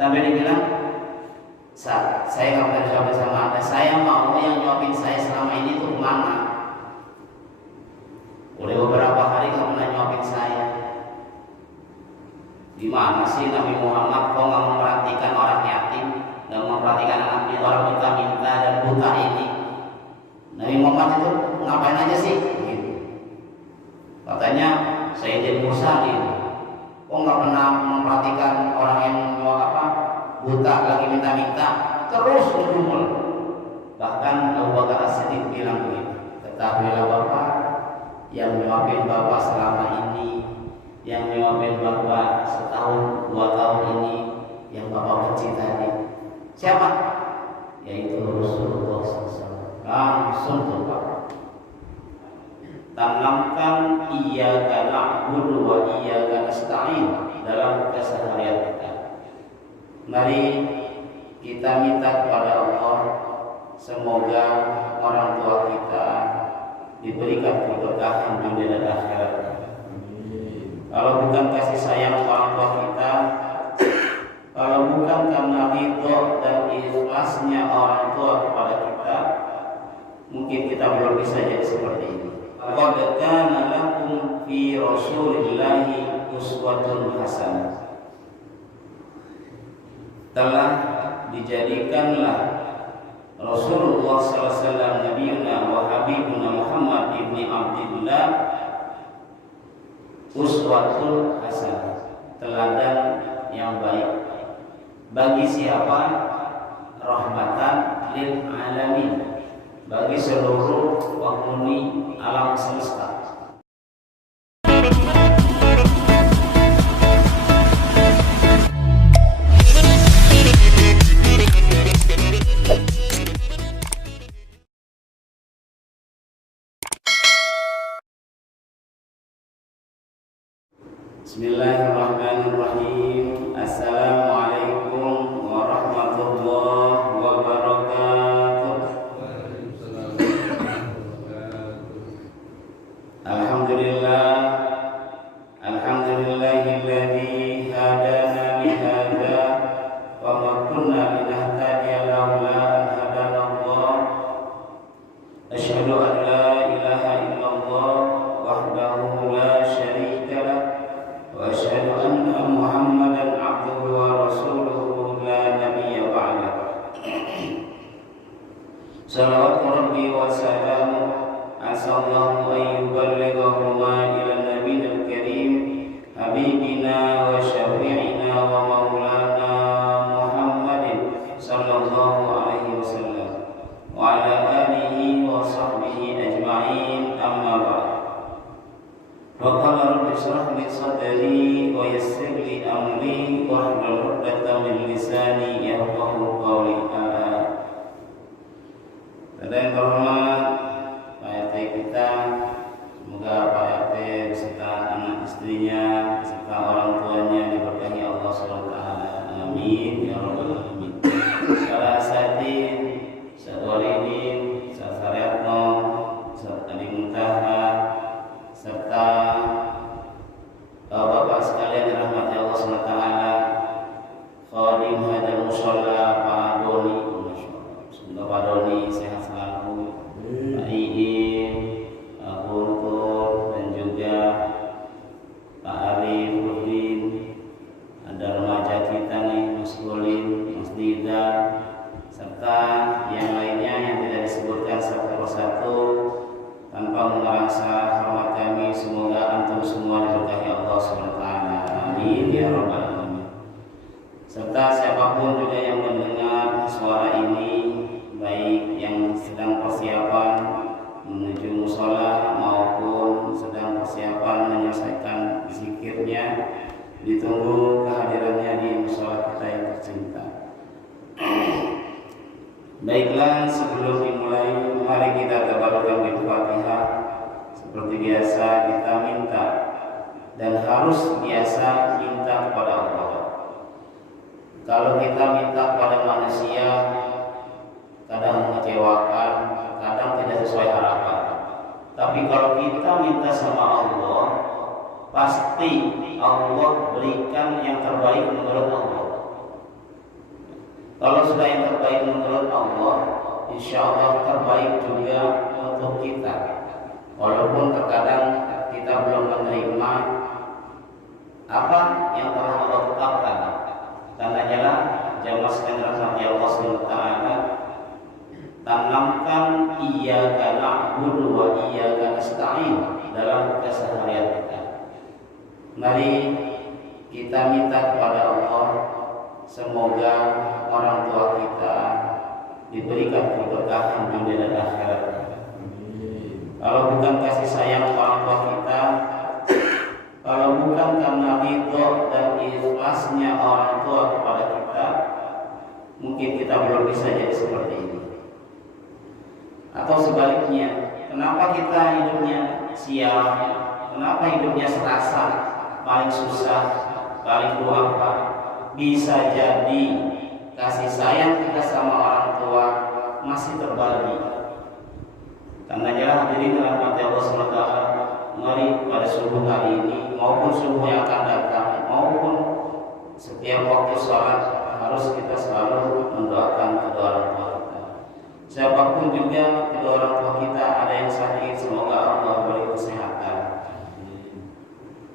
Sampai dibilang, saya nggak pernah disuapin sama Anda, saya mau yang nyuapin saya selama ini tuh kemana? Udah beberapa hari nggak pernah nyuapin saya. Gimana sih Nabi Muhammad kok nggak memperhatikan orang yatim, nggak memperhatikan anaknya, orang minta-minta dan buta ini? Nabi Muhammad itu ngapain aja sih? Gitu. Katanya Sayyidina Musa gitu. Kok nggak pernah memperhatikan orang yang buta lagi minta-minta, terus bergumul. Bahkan Abu Bakar As-Siddiq bilang begitu, ketahuilah Bapak, yang nyuapin Bapak selama ini, yang nyuapin Bapak setahun 2 tahun ini, yang Bapak benci tadi, siapa? Yaitu Rasulullah SAW. Langsung tuh Pak, tanamkan iyyaka na'budu wa iyyaka nasta'in dalam keseharian kita. Mari kita minta kepada Allah, semoga orang tua kita diberikan keberkahan dunia dan akhirat. Kalau bukan kasih sayang orang tua kita, kalau bukan karena ridho dan ikhlasnya orang tua kepada kita, mungkin kita belum bisa jadi seperti ini. Qad kana lakum fi Rasulillahi uswatun hasanah. Telah dijadikanlah Rasulullah SAW Nabiuna wa Habibuna Muhammad ibni Abdillah uswatul hasanah, teladan yang baik. Bagi siapa? Rahmatan lil alamin, bagi seluruh penghuni alam semesta. Bismillahirrahmanirrahim. Assalamualaikum warahmatullahi wabarakatuh. Alhamdulillah, alhamdulillahilladzi hadana li hadza wa ma kunna linahtadiya laula an hadana Allah. Asyhadu an la ilaha illallah wahdahu la syarika lah wa asyhadu anna Muhammadan abduhu wa rasuluhu la nabiyya ba'dah. Salawatu rabbi wa salamu asallahu an yuballighahu ma ila nabiyil karim habibina wa syafi'ina wa maulana Muhammadin sallallahu alaihi wasallam wa ala alihi wa sahbihi ajma'in, amma ba'd. Wa qala rabbi shrah li sadri wa yassir li amri wahlul 'uqdatam min lisani yafqahu qawli. Yang terhormat Pak RT kita, semoga Pak RT beserta anak istrinya beserta orang tuanya diberkahi Allah SWT. Amin ya rabbal alamin. Para asatidz, Ustaz Walidin, Ustaz Saryatno, Ustaz Adi Muntaha, serta Bapak sekalian dirahmati Allah SWT, Khadim Hadal Musholla Pak Doni. Semoga Pak Doni sehat selalu, Pak Iin, Pak Guntur, dan juga Pak Arif, Udin, ada remaja kita nih, Mas Golin, Mas Dida, serta yang lainnya yang tidak disebutkan satu persatu tanpa merasa hormat kami. Semoga antum semua diberkahi Allah SWT. Amin ya rabbal alamin. Serta siapapun juga yang mendengar suara ini, baik yang sedang persiapan menuju mushola maupun sedang persiapan menyelesaikan zikirnya, ditunggu kehadirannya di mushola kita yang tercinta. Baiklah, sebelum dimulai, mari kita tabarrukan bil Fatihah. Seperti biasa kita minta dan harus biasa minta kepada Allah. Kalau kita minta kepada manusia, kadang mengecewakan, kadang tidak sesuai harapan. Tapi kalau kita minta sama Allah, pasti Allah berikan yang terbaik menurut Allah. Kalau sudah yang terbaik menurut Allah, insya Allah terbaik juga untuk kita. Walaupun terkadang kita belum menerima apa yang telah Allah tetapkan. Karena jalan jamaah sekalian rahmati Allah SWT, tanamkan iyyaka na'budu wa iyyaka nasta'in dalam keseharian kita. Mari kita minta kepada Allah, semoga orang tua kita diberikan keberkahan dunia dan akhirat. Kalau bukan kasih sayang orang tua kita, kalau bukan karena ridho dan ikhlasnya orang tua kepada kita, mungkin kita belum bisa jadi seperti ini. Atau sebaliknya, kenapa kita hidupnya sial? Kenapa hidupnya serasa paling susah, paling duafa? Bisa jadi kasih sayang kita sama orang tua masih terbagi. Karena jalan hadirin rahmati Allah SWT, mari pada subuh hari ini maupun subuh yang akan datang, maupun setiap waktu sholat, harus kita selalu mendoakan kedua orang tua kita. Siapapun juga kedua orang tua kita ada yang sakit, semoga Allah beri kesehatan.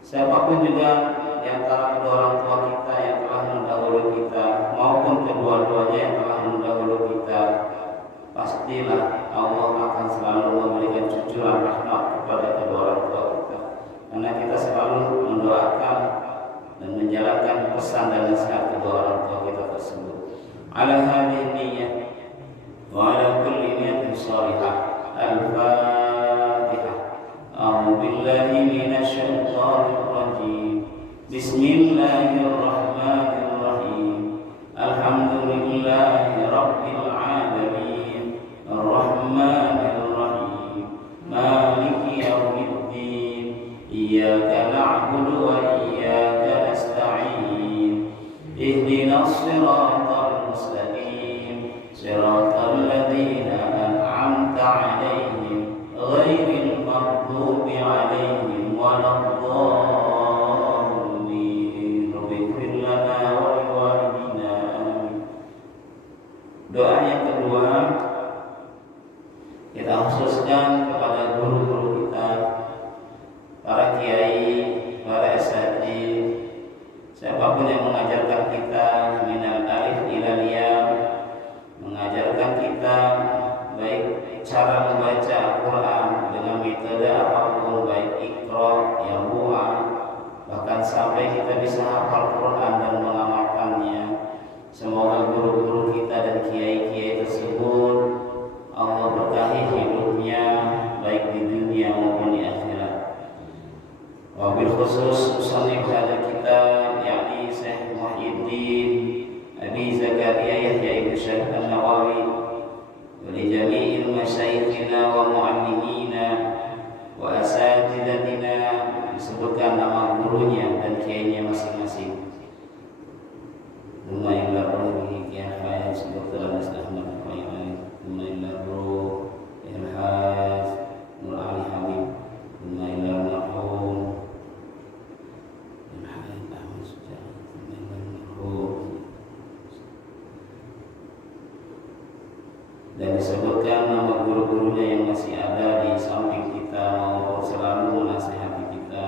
Siapapun juga di antara kedua orang tua kita yang telah mendahului kita, maupun kedua-duanya yang telah mendahului kita, pastilah Allah akan selalu memberikan cucuran rahmat kepada kedua orang tua kita. Karena kita selalu mendoakan dan menjalankan pesan dan nasihat kedua orang tua kita tersebut. Ala hadhihi niyyah wa ala kulli niyatin shalihah. Al-Fatihah. A'udzu billahi minasy syaithanir rajim. Bismillahirrahmanirrahim. Alhamdulillahi rabbil alamin. Ar-Rahmanir-Rahim. Maliki yaumiddin. Iyyaka na'budu wa iyyaka nasta'in. Ihdinas siratal mustaqim. Siratal ladzina an'amta 'alaihim ghairil maghdubi 'alaihim waladdallin. Ighfir lana wa liwalidina. Doa yang kedua kita khususkan kepada guru-guru kita, para kiai, para asatidz, siapapun yang mengajarkan kita minal alif ilal ya, mengajarkan kita baik cara membaca Al-Quran dengan metode apapun, baik Iqra, Yahua, bahkan sampai kita bisa hafal Quran dan mengamalkannya. Semoga guru-guru kita dan kiai-kiai tersebut Allah berkahi hidupnya baik di dunia maupun di akhirat. Wabil khusus musannif hadis kita yakni Syekh Muhyiddin Abi Zakaria Yahya ibn Syekh An-Nawawi wa li jami'il masyayikhina wa mu'allimina wa asatidatina, disebutkan nama gurunya dan kiainya masing-masing. Lumayan berarti kiai saya sebut dalam Ahmad Lumayan bro, Irhas, Nur Ali Habib, lumayan marhum, Irhas Ahmad Sujar, lumayan marhum. Dan disebutkan nama guru-gurunya yang masih ada di samping kita maupun selalu menasihati kita.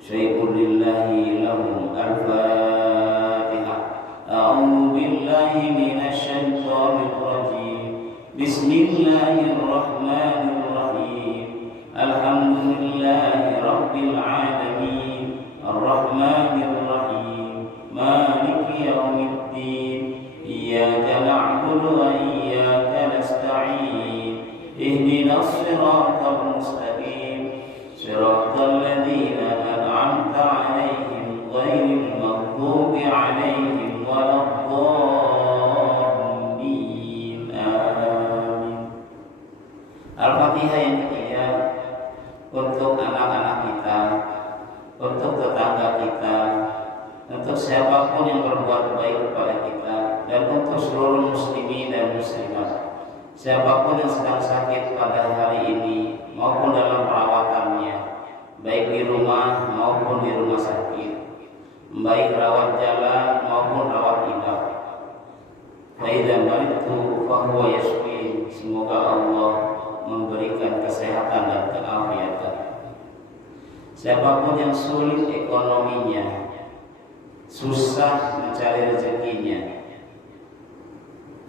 Syai'un lillahi lahum al-Fatihah. A'udzu billahi minasy syaithanir rajim. Bismillahirrahmanirrahim. Alhamdulillahi rabbil alamin. Ar-Rahmanir-Rahim. Maliki yaumiddin. Iyyaka na'budu wa iyyaka nasta'in. Ihdinas siratal mustaqim. Siratal ladzina an'amta 'alaihim ghairil maghdubi 'alaihim waladdallin. Amin. Al-Fatihah yang ketiga untuk anak-anak kita, untuk tetangga kita, untuk siapapun yang berbuat baik kepada kita, dan untuk seluruh muslimin dan muslimat. Siapapun yang sedang sakit pada hari ini maupun dalam perawatannya, baik di rumah maupun di rumah sakit, baik rawat jalan maupun rawat inap. Faidha maritu fahuwa yashfi. Semoga Allah memberikan kesehatan dan keafiatan. Siapapun yang sulit ekonominya, susah mencari rezekinya,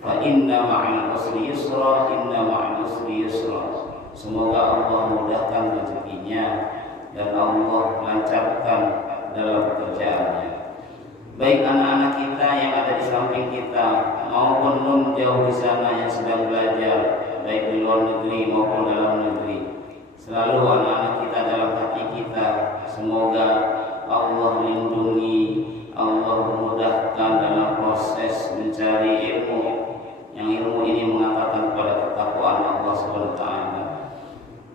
fa inna ma'al usri yusra, inna ma'al usri yusra. Semoga Allah mudahkan rezekinya dan Allah lancarkan dalam pekerjaannya. Baik anak-anak kita yang ada di samping kita maupun nun jauh di sana yang sedang belajar, baik di luar negeri maupun dalam negeri. Selalu anak-anak kita dalam hati kita. Semoga Allah lindungi, Allah mudahkan dalam proses mencari ilmu, yang ilmu ini mengatakan kepada ketakwaan Allah SWT.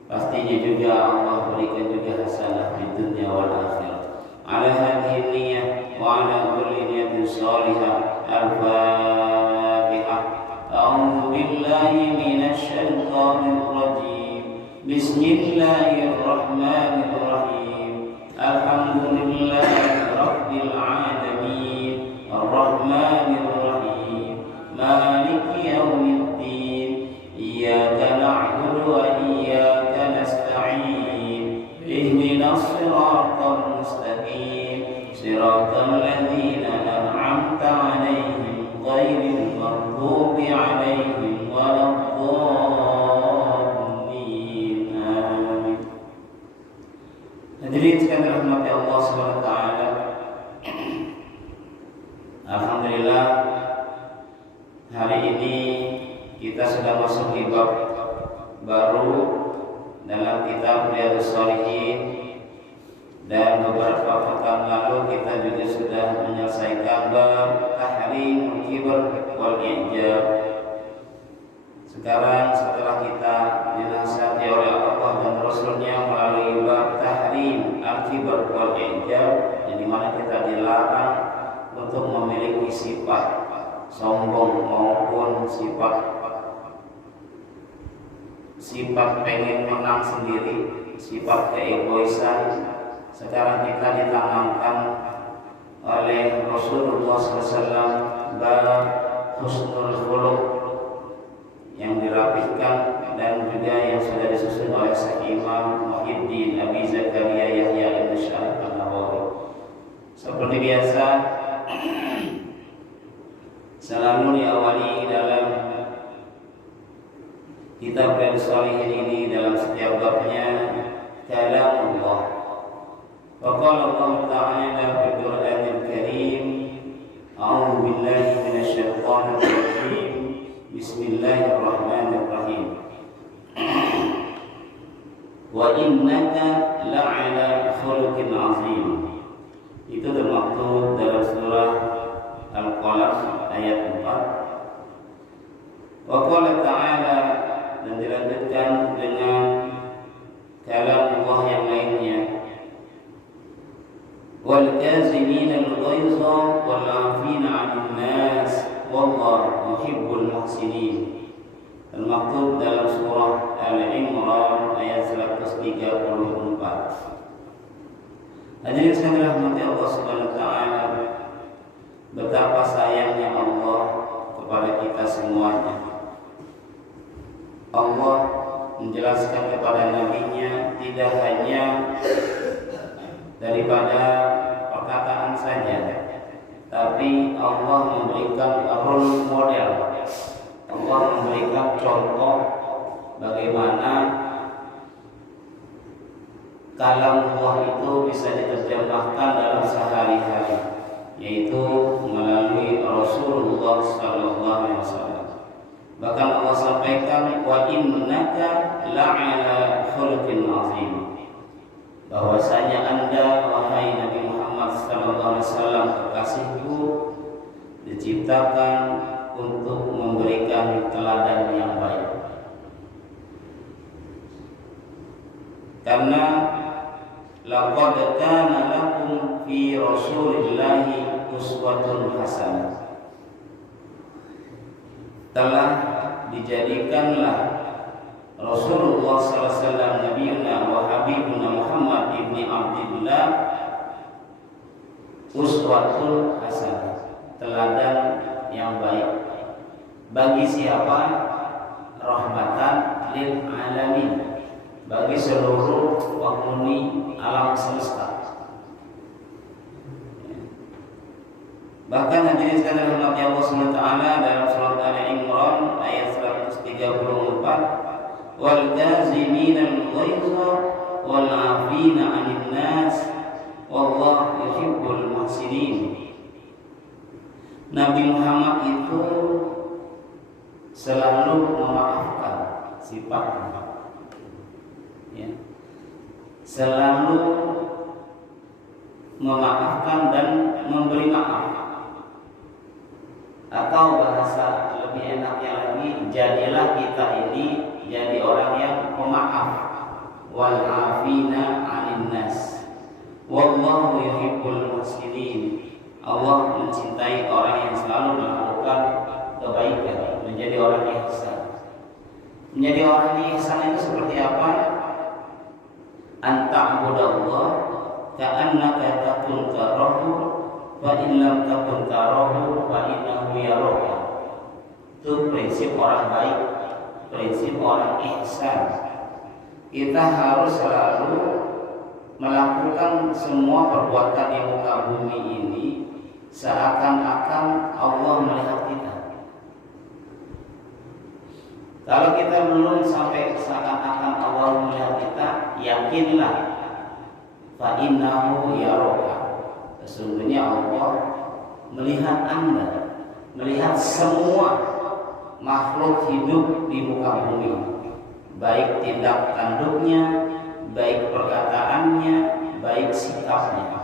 Pastinya juga Allah berikan juga hasanah di dunia wal akhirah. Ala hadhihi niyyah wa ala kulli niyatin shalihah. Al-Fatihah. A'udzu billahi minasy syaithanir rajim. Bismillahirrahmanirrahim. Alhamdulillahi rabbil alamin. Ar-Rahmanir Rahim. Maliki yaumiddin. Iyyaka na'budu wa iyyaka nasta'in. Ihdinas siratal mustaqim. Siratal ladzina an'amta 'alaihim ghairil maghdubi 'alaihim waladdallin. Amin. Hadirin sekalian rahmati Allah SWT. Alhamdulillah, hari ini kita sudah masuk di bab baru dalam kitab Riyadhus Shalihin. Dan beberapa pekan lalu kita juga sudah menyelesaikan bab tahrim kibar wal ijab. Sekarang setelah kita dinasihati oleh Allah dan Rasulnya melalui bab tahrim al-kibar wal ijab, yang dimana kita dilarang untuk memiliki sifat sombong maupun sifat pengen menang sendiri, sifat keegoisan. Sekarang kita ditanamkan oleh Rasulullah SAW bab husnul khuluq yang dirapihkan dan juga yang sudah disusun oleh Syekh Imam Muhyiddin Abi Zakaria Yahya Ibn Syarif An-Nawawi. Seperti biasa, selalu diawali dalam kitab Riyadhus Shalihin ini dalam setiap babnya kalamullah. وقال الله تعالى في القرآن الكريم أعوذ بالله من الشيطان الرجيم بسم الله الرحمن الرحيم وإنك لعلى خلق عظيم. Itu termaktub dalam surah Al-Qalam ayat 4. Wa qala ta'ala, dan dilanjutkan dengan kalam Allah yang lainnya, wal kazimina al-ghaiza wal 'afina 'anil nas wallahu yuhibbul muhsinin. Termaktub dalam surah Al-Imran ayat 134. Hadirin sekalian rahmati Allah Subhanahu wa taala, betapa sayangnya Allah kepada kita semuanya. Allah menjelaskan kepada nabinya tidak hanya daripada perkataan saja, tapi Allah memberikan role model. Allah memberikan contoh bagaimana kalam Allah itu bisa diterjemahkan dalam sehari-hari, yaitu melalui Rasulullah SAW. Bahkan Allah sampaikan, wa innaka la'ala khuluqin azim, bahwasanya Anda wahai Nabi Muhammad SAW kekasihku diciptakan untuk memberikan teladan yang baik. Karena laqad kana lakum fi Rasulillahi uswatun hasanah, telah dijadikanlah Rasulullah SAW Nabiuna wa Habibuna Muhammad ibni Abdillah uswatul hasanah, teladan yang baik. Bagi siapa? Rahmatan lil alamin, bagi seluruh penghuni alam semesta. Bahkan hadirin sekalian rahmati Allah SWT dalam surat Al-Imran ayat 134, wal kaziminal ghaidha wal 'afina 'anil nas wallahu yuhibbul muhsinin. Nabi Muhammad itu selalu memaafkan, sifatnya ya, selalu memaafkan dan memberi maaf. Atau bahasa lebih enaknya lagi, jadilah kita ini jadi orang yang pemaaf. Wal 'afina 'anil nas wallahu yuhibbul muhsinin. Allah mencintai orang yang selalu melakukan kebaikan, menjadi orang ihsan. Menjadi orang ihsan itu seperti apa? Anta'budallah ka'annaka takun tarahu fa in lam takun tarahu fa innahu yaraka. Itu prinsip orang baik, prinsip orang ihsan. Kita harus selalu melakukan semua perbuatan di muka bumi ini seakan-akan Allah melihat kita. Kalau kita belum sampai seakan-akan Allah melihat kita, yakinlah fa innahu yaraka. Sesungguhnya Allah melihat Anda, melihat semua makhluk hidup di muka bumi, baik tindak tanduknya, baik perkataannya, baik sikapnya.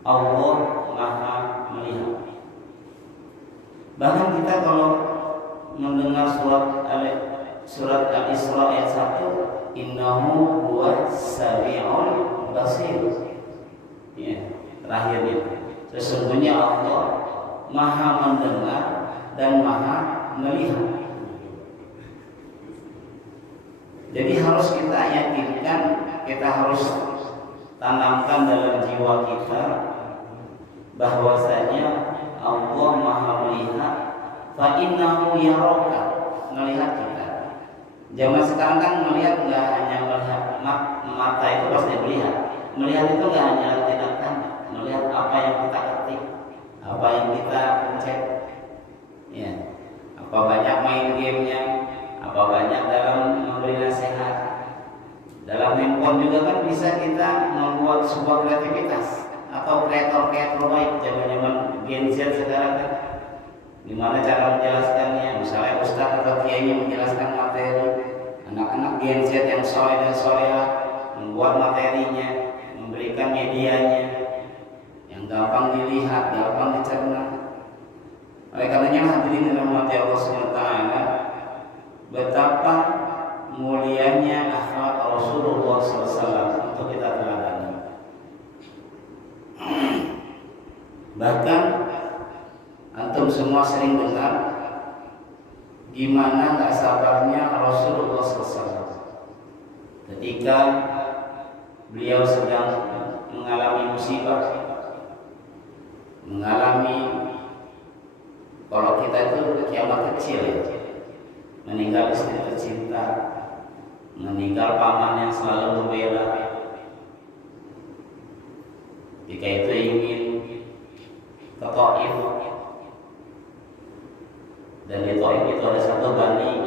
Allah Maha melihat. Bahkan kita kalau mendengar surat Al-Isra ayat 1, innahu huwas sami'ul basir. Ya, terakhir itu. Sesungguhnya Allah Maha mendengar dan Maha melihat. Jadi harus kita yakinkan, kita harus tanamkan dalam jiwa kita bahwasanya Allah Maha melihat, fa innahu yaraka, melihat kita. Zaman sekarang kan melihat nggak hanya melihat mata itu pasti melihat. Melihat itu nggak hanya tindakan, melihat apa yang kita ketik, apa yang kita pencet, ya, apa banyak main gamenya, apa banyak dalam memberi nasihat. Dalam handphone juga kan bisa kita membuat sebuah kreativitas atau kreator baik zaman Gen Z sekarang kan. Gimana cara menjelaskannya? Misalnya ustaz atau kiai menjelaskan materi, anak-anak Gen Z yang soleh dan soleha membuat materinya, memberikan medianya yang gampang dilihat, gampang dicerna. Oleh karenanya hadirin rahmati Allah SWT, betapa mulianya akhlak Rasulullah SAW untuk kita teladani. Bahkan antum semua sering dengar gimana gak sabarnya Rasulullah SAW ketika beliau sedang mengalami musibah, mengalami, kalau kita itu kiamat kecil ya, meninggal istri tercinta, meninggal paman yang selalu membela. Ketika itu ingin ke Taif, dan di Taif itu ada satu bani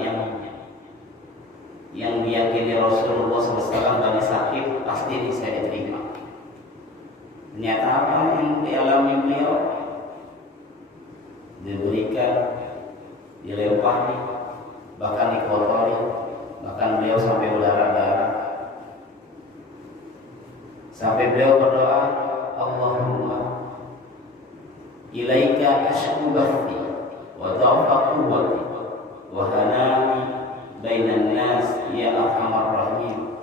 yang diyakini Rasulullah SAW, Bani Sakif, pasti bisa diterima. Ternyata apa yang dialami beliau? Diberikan, dilempari, bahkan dikotori, bahkan beliau sampai berdarah-darah. Sampai beliau berdoa, Allahumma ilaika ashku bathi wa dha'fa quwwati wa hanani bainan nas ya arhamar rahim.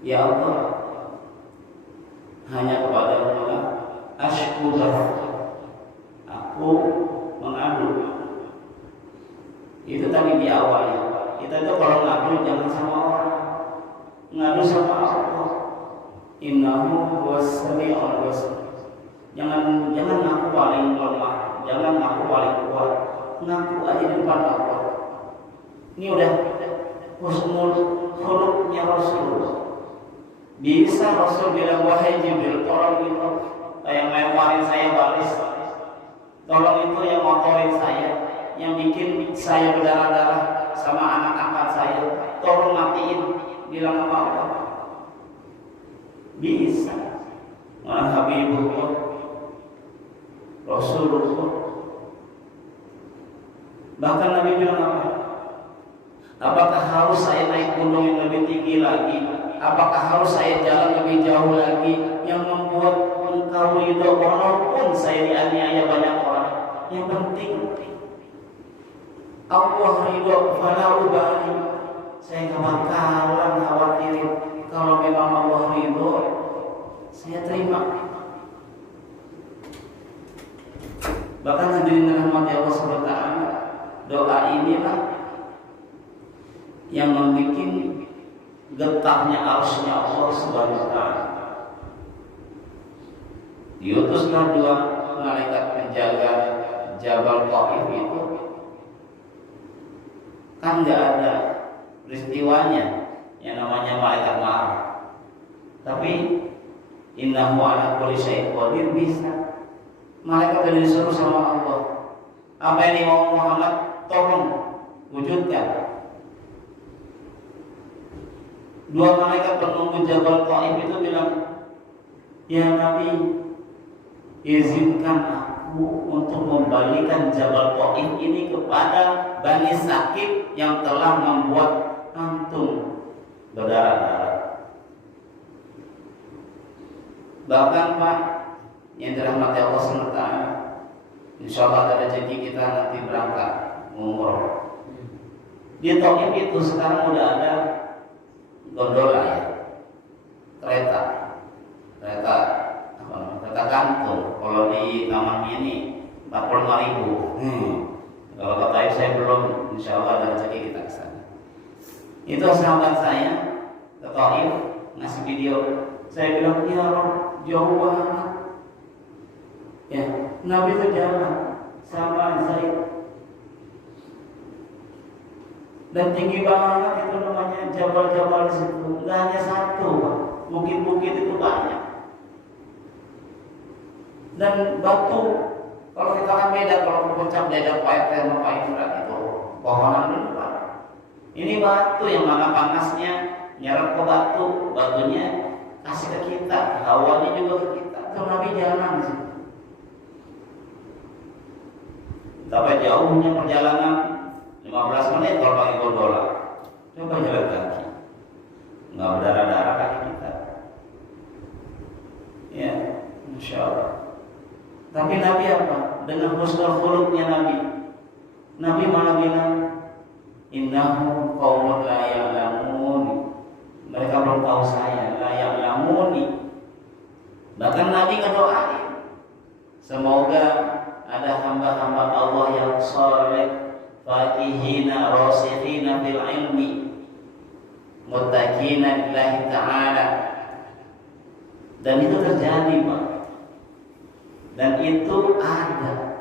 Ya Allah, hanya kepadamu lah ashku bathi, aku mengadu. Itu tadi di awal ya. Kita itu kalau ngadu jangan sama orang, ngadu sama Allah. Innahu huwas sami'ul basir. depan Allah. Ini udah husnul khuluqnya Rasulullah. Bisa Rasul bilang, wahai Jibril, tolong itu yang lemparin saya balis, tolong itu yang motorin saya, yang bikin saya berdarah-darah sama anak angkat saya, tolong matiin, bilang sama Allah. Bisa. Habibullah Rasulullah. Bahkan Nabi bilang apa? Apakah harus saya naik gunung yang lebih tinggi lagi? Apakah harus saya jalan lebih jauh lagi yang membuat engkau ridho walaupun saya dianiaya banyak orang? Yang penting Allah ridho, fala ubali. Saya gak bakalan khawatirin. Kalau memang Allah ridho, saya terima. Bahkan hadirin rahmati Allah SWT, doa inilah yang membuat getarnya arsy-Nya Allah Subhanahu wa taala. Diutuslah 2 malaikat penjaga Jabal Taif itu. Kan enggak ada peristiwanya yang namanya malaikat marah. Tapi innahu ala kulli syai'in qadir, bisa. Malaikat yang disuruh sama Allah. Apa yang dimau Muhammad, tolong wujudkan. 2 malaikat penunggu Jabal Taif itu bilang, ya Nabi, izinkan aku untuk membalikan Jabal Taif ini kepada Bani Sakif yang telah membuat antum berdarah-darah. Bahkan Pak, yang dirahmati Allah SWT, insya Allah ada rezeki kita nanti berangkat umroh. Di Taif itu sekarang udah ada gondola ya, kereta gantung. Kalau di Taman Mini 45.000. Kalau ke Taif saya belum, insya Allah ada rezeki kita ke sana. Itu sahabat saya ke Taif ngasih video, saya bilang, ya Rob, jauh banget. Ya, Nabi itu jalan sama Zaid. Dan tinggi banget itu namanya jabal-jabal di situ. Enggak hanya satu, bukit-bukit itu banyak. Dan batu, kalau kita kan beda, kalau puncak beda Pak RT sama Pak Indra itu pohonan dulu Pak. Ini batu yang mana panasnya nyerap ke batu, batunya kasih ke kita, hawanya juga ke kita. Itu Nabi jalan di situ. Tapi jauhnya perjalanan 15 menit kalau pakai gondola. Coba jalan kaki, nggak berdarah-darah kaki kita. Ya, insya Allah. Tapi Nabi apa? Dengan husnul khuluqnya Nabi. Nabi malah bilang, innahu qaumun la ya'lamun. Mereka belum tahu saya, la ya'lamuni. Bahkan Nabi ngedoain, semoga ada hamba-hamba Allah yang saleh, faqihina rasikhina fil ilmi, muttaqina lillahi ta'ala. Dan itu terjadi Pak. Dan itu ada.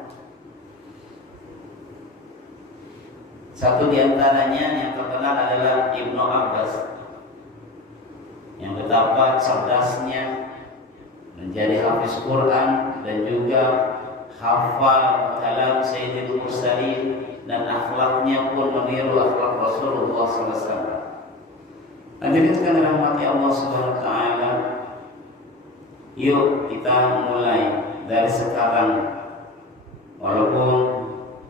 Satu di antaranya yang terkenal adalah Ibnu Abbas, yang betapa cerdasnya menjadi hafiz Quran dan juga hafal kalam Sayyidil Mursalin, dan akhlaknya pun meniru akhlak Rasulullah SAW. Hadirin sekalian rahmati Allah Subhanahu wa taala. Yuk kita mulai dari sekarang. Walaupun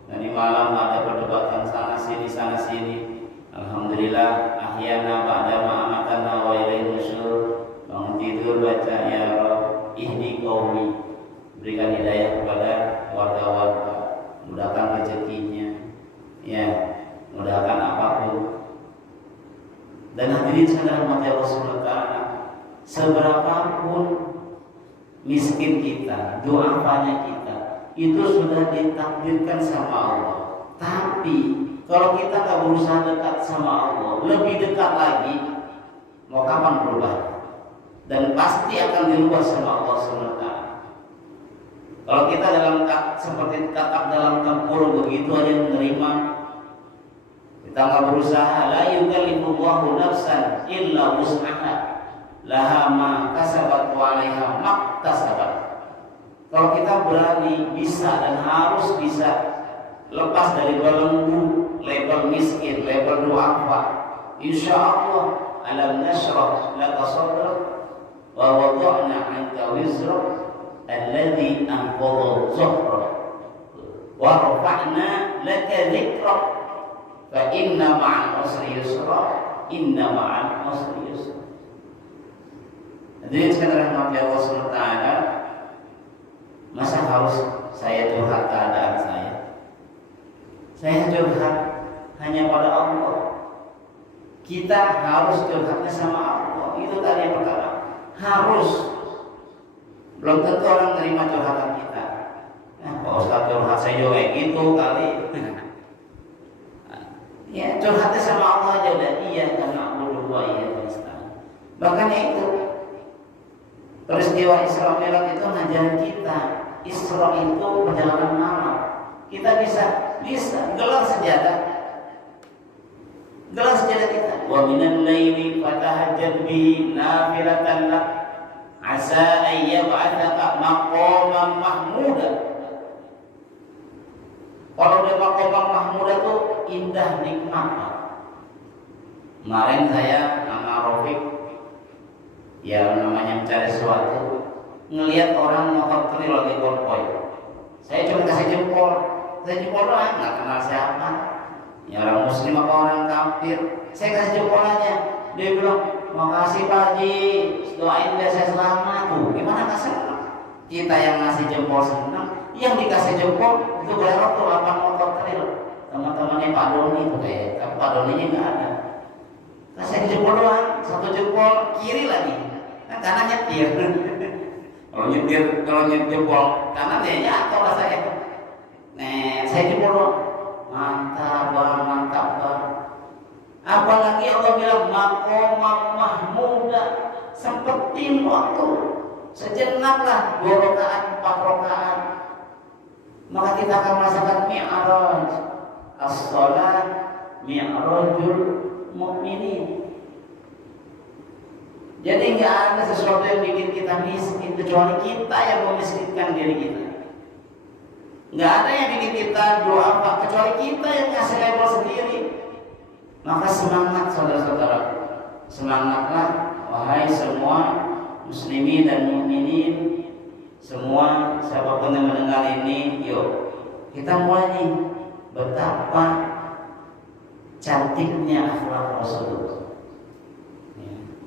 tadi malam ada perdebatan sana sini, alhamdulillah ahyana ba'da ma'amatana wa ilaihi nusyur. Bangun tidur baca ya Rabb ihdi qaumi, berikan hidayah kepada warga-warga, mudahkan rezekinya, ya, mudahkan apapun. Dan hadirin sekalian rahmati Allah Subhanahu wa taala, seberapapun miskin kita, du'afanya kita, itu sudah ditakdirkan sama Allah. Tapi kalau kita tak berusaha dekat sama Allah, lebih dekat lagi, mau kapan berubah? Dan pasti akan dirubah sama Allah SWT. Kalau kita dalam seperti katak dalam tempur begitu aja menerima, kita nggak berusaha, la yukallifullahu nafsan illa wus'aha laha ma kasabat wa 'alaiha maktasabat. Kalau kita berani, bisa dan harus bisa lepas dari belenggu label miskin, label duafa, insya Allah alam nashrah laka sadrak wa wada'na 'anka wizrak alladhi anqadha dhahrak wa rafa'na laka dhikrak fa inna ma'al usri yusra inna ma'al usri yusra. Hadirin sekalian rahmati Allah SWT, masa harus saya curhat keadaan saya? Saya curhat hanya pada Allah. Kita harus curhatnya sama Allah. Itu tadi yang pertama. Harus. Belum tentu orang terima curhatan kita. Pak Ustaz curhat saya juga kayak gitu kali. Ya, curhatnya sama Allah aja udah. Iya karena Allah wa iya nasta'in. Makanya itu peristiwa Isra Mi'raj itu ngajarin kita. Isra itu perjalanan malam. Kita bisa gelar sejadah. Gelar sejadah kita. Wa minal laili fatahajjad bihi nafilatan lak asa an yab'atsaka maqaman mahmuda. Kalau dia maqaman mahmuda itu indah nikmat. Kemarin saya sama Rafiq yang namanya mencari sesuatu, ngelihat orang motor trail lagi konvoy. Saya cuma kasih jempol. Saya jempol doang, nggak kenal siapa. Ya orang muslim apa orang kafir. Saya kasih jempol aja. Dia bilang, makasih Pak Haji, doain biar saya selamat. Tuh, gimana nggak senang? Kita yang ngasih jempol senang, yang dikasih jempol itu berharap tuh 8 motor trail. Teman-temannya Pak Doni tuh kayak, Pak Doninya nggak ada. Kasih jempol doang, 1 jempol kiri lagi. Kan kanan nyetir. Kalau nyetir jempol kanan ya jatuh rasanya. Nah, saya jempol doang. Mantap bang, mantap bang. Apalagi Allah bilang maqamam mahmuda, sempetin waktu sejenak lah 2 rakaat 4 rakaat. Maka kita akan merasakan mi'raj. As-shalat mi'rajul mu'minin. Jadi nggak ada sesuatu yang bikin kita miskin kecuali kita yang memiskinkan diri kita. Nggak ada yang bikin kita doa apa kecuali kita yang ngasih label sendiri. Maka semangat saudara-saudara, semangatlah wahai semua muslimin dan mukminin, semua siapapun yang mendengar ini, yuk kita mulai nih betapa cantiknya akhlak Rasulullah,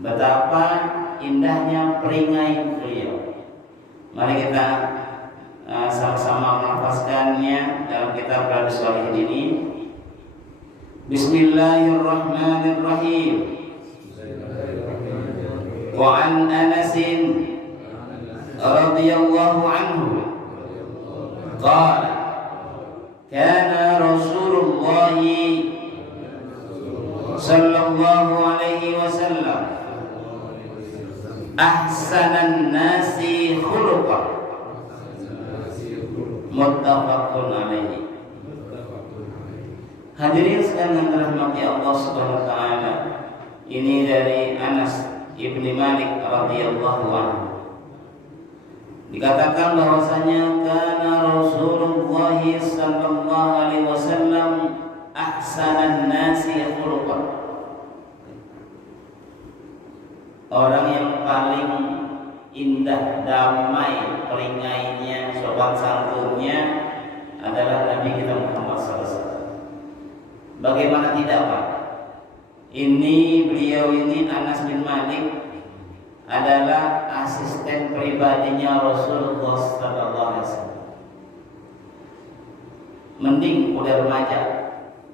betapa indahnya peringai beliau. Mari kita sama-sama melafazkannya dalam kitab Riyadhus Shalihin ini. Bismillahirrahmanirrahim. Wa an Anas radhiyallahu anhu qala kana Rasulullah sallallahu alaihi wasallam ahsanan nasi khuluqan muttafaqun alaihi. Hadirin sekalian dirahmati Allah Subhanahu wa taala. Ini dari Anas ibni Malik radhiyallahu anhu. Dikatakan bahwasanya kana Rasulullah sallallahu alaihi wasallam ahsanan nasi khuluqan. Orang yang paling indah, damai peringainya, sopan santunnya adalah Nabi kita Muhammad SAW. Bagaimana tidak Pak? Beliau ini Anas bin Malik adalah asisten pribadinya Rasulullah SAW. Mending udah remaja,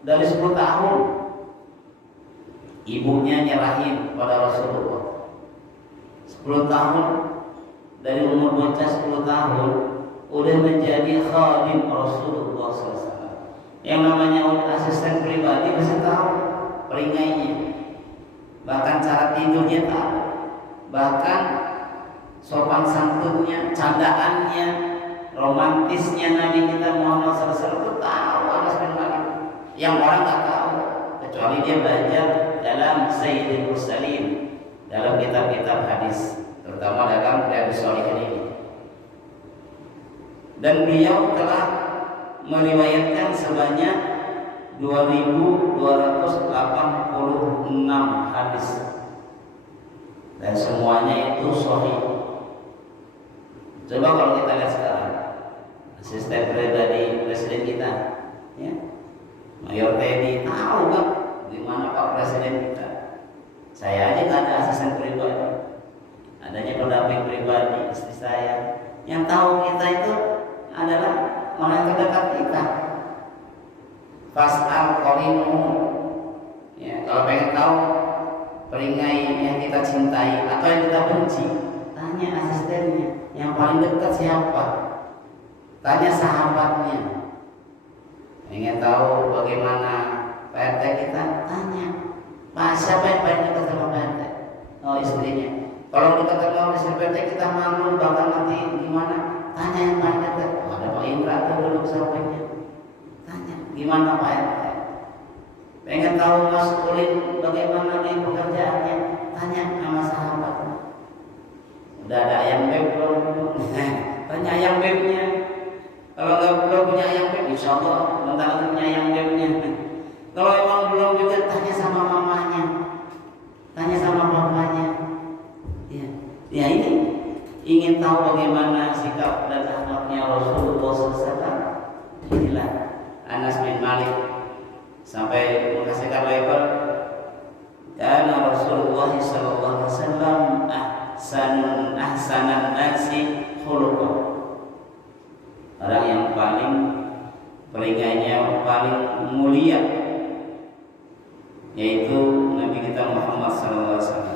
dari 10 tahun ibunya nyerahin pada Rasulullah. 10 tahun, dari umur bocah 10 tahun udah menjadi khadim Rasulullah SAW. Yang namanya asisten pribadi masih tahu peringainya, bahkan cara tidurnya tahu, bahkan sopan santunnya, candaannya, romantisnya Nabi kita Muhammad SAW itu tahu Anas bin Malik. Yang orang nggak tahu kecuali dia belajar dalam Sayyidul Mursalin, dalam kitab-kitab hadis, terutama dalam Riyadhus Shalihin ini. Dan beliau telah meriwayatkan sebanyak 2.286 hadis, dan semuanya itu sahih. Coba kalau kita lihat sekarang, asisten pribadi presiden kita, ya, Mayor Teddy, tahu kan di mana Pak Presiden kita? Saya aja nggak ada asisten pribadi, adanya pendamping pribadi istri saya. Yang tahu kita itu adalah orang yang terdekat kita. Fas'al qarinu, ya, kalau pengen tahu peringai yang kita cintai atau yang kita benci, tanya asistennya. Yang paling dekat siapa? Tanya sahabatnya. Ingin tahu bagaimana PRT kita? Tanya. Pak, siapa yang paling dekat sama PRT? Oh, istrinya. Kalau dekat sama istri PRT kita malu bakal nanti gimana? Tanya yang paling dekat. Oh, ada Pak Indra tuh duduk sampingnya. Tanya, gimana Pak RT? Pengen tahu Mas Ulin bagaimana di pekerjaannya? Tanya sama sahabatnya. Udah ada ayam beb belum? Tanya ayam bebnya. Kalau nggak belum punya ayam beb, insya Allah bentar lagi punya ayam bebnya. Kalau emang belum juga, tanya sama mamanya, tanya sama papanya. Ya ini ingin tahu bagaimana sikap dan akhlaknya Rasulullah SAW. Inilah Anas bin Malik sampai mengkasihkan label, karena Rasulullah SAW ahsanan nasi khuluqan, orang yang paling peringainya paling mulia, yaitu Nabi kita Muhammad SAW.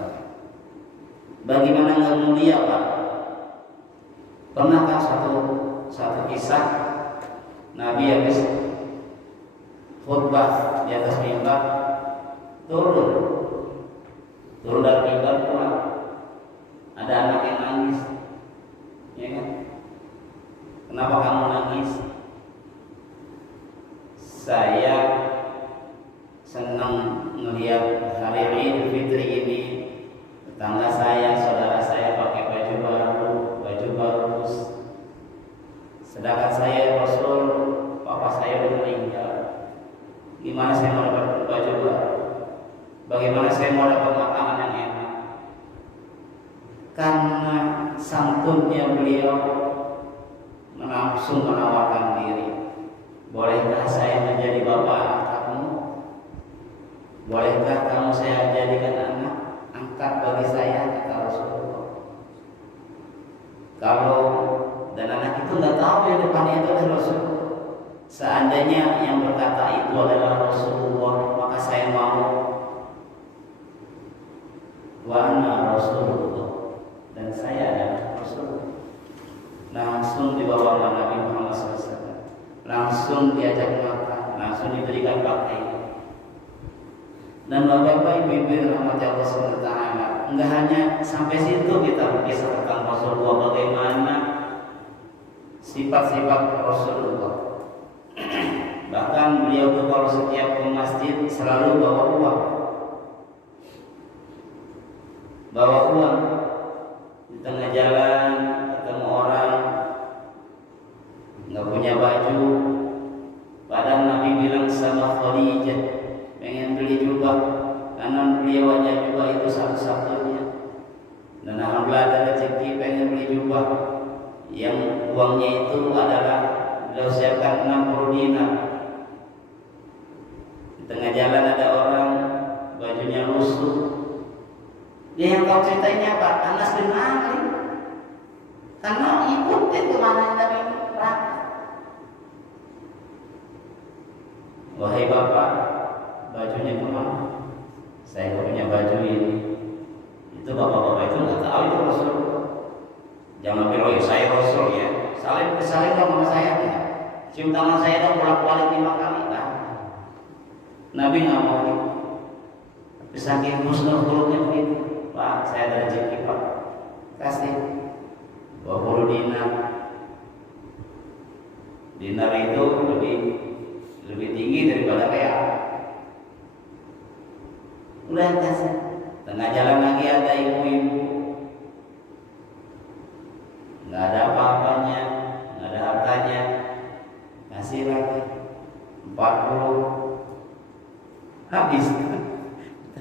Bagaimana nggak mulia Pak? Pernahkah satu kisah Nabi habis khutbah di atas mimbar, turun dari mimbar pulang, ada anak yang nangis, ya kan? Kenapa kamu nangis? Saya senang melihat hari Idul Fitri ini, tetangga saya, saudara saya pakai baju baru, baju bagus. Sedangkan saya Rasul, papa saya udah meninggal. Gimana saya mau dapat baju baru? Bagaimana saya mau dapat makanan yang enak? Karena santunnya beliau langsung menawarkan diri. Bolehkah saya menjadi bapak angkatmu? Bolehkah kamu saya jadikan anak angkat bagi saya, kata Rasulullah. Kalau dan anak itu nggak tahu yang depannya itu adalah Rasulullah. Seandainya yang berkata itu adalah Rasulullah, maka saya mau. Wa ana Rasulullah, dan saya adalah Rasulullah. Langsung dibawa oleh Nabi Muhammad SAW, langsung diajak makan, langsung diberikan pakaian. Dan Bapak Ibu rahmati Allah SWT, enggak hanya sampai situ kita berkisah tentang Rasulullah, bagaimana sifat-sifat Rasulullah. Bahkan beliau tuh kalau setiap ke masjid selalu bawa uang. Di tengah jalan ketemu orang nggak punya baju, padahal Nabi bilang sama Khadijah pengen beli jubah, karena beliau aja jubah itu satu-satunya. Dan alhamdulillah ada rezeki pengen beli jubah yang uangnya itu adalah beliau siapkan 60 dinar. Di tengah jalan ada orang bajunya lusuh. Dia yang tahu ceritanya Pak Anas bin Malik, karena ikutin kemana Nabi berangkat. Wahai bapak, bajunya kemana? Saya punya baju ini. Itu bapak-bapak itu nggak tahu itu Rasul. Jangan bilang saya Rasul ya. Saling dong sama saya ya. Cium tangan saya dong bolak-balik 5 kali. Nah, Nabi nggak mau. Tapi saking husnul khuluqnya begitu. Pak, saya ada rezeki Pak, kasih 20 dinar. Dinar itu lebih tinggi daripada real. udah kasih. Tengah jalan lagi ada ibu-ibu, nggak ada apa-apanya, nggak ada hartanya, kasih lagi 40, habis.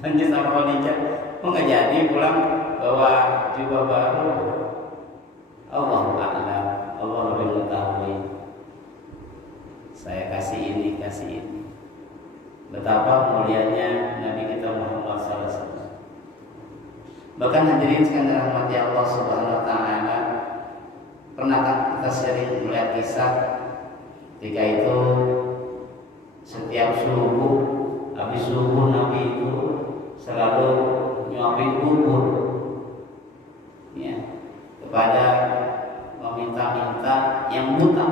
Tanya sama Khadijah, kok nggak jadi pulang bawa jubah baru? Allahu a'lam, Allah lebih mengetahui. Saya kasih ini, kasih ini. Betapa mulianya Nabi kita Muhammad SAW. Bahkan hadirin sekalian rahmati Allah Subhanahu Wa Taala, pernahkah kita sering melihat kisah ketika itu setiap subuh, habis subuh Nabi itu selalu nyuapin bubur, ya, kepada meminta-minta yang buta.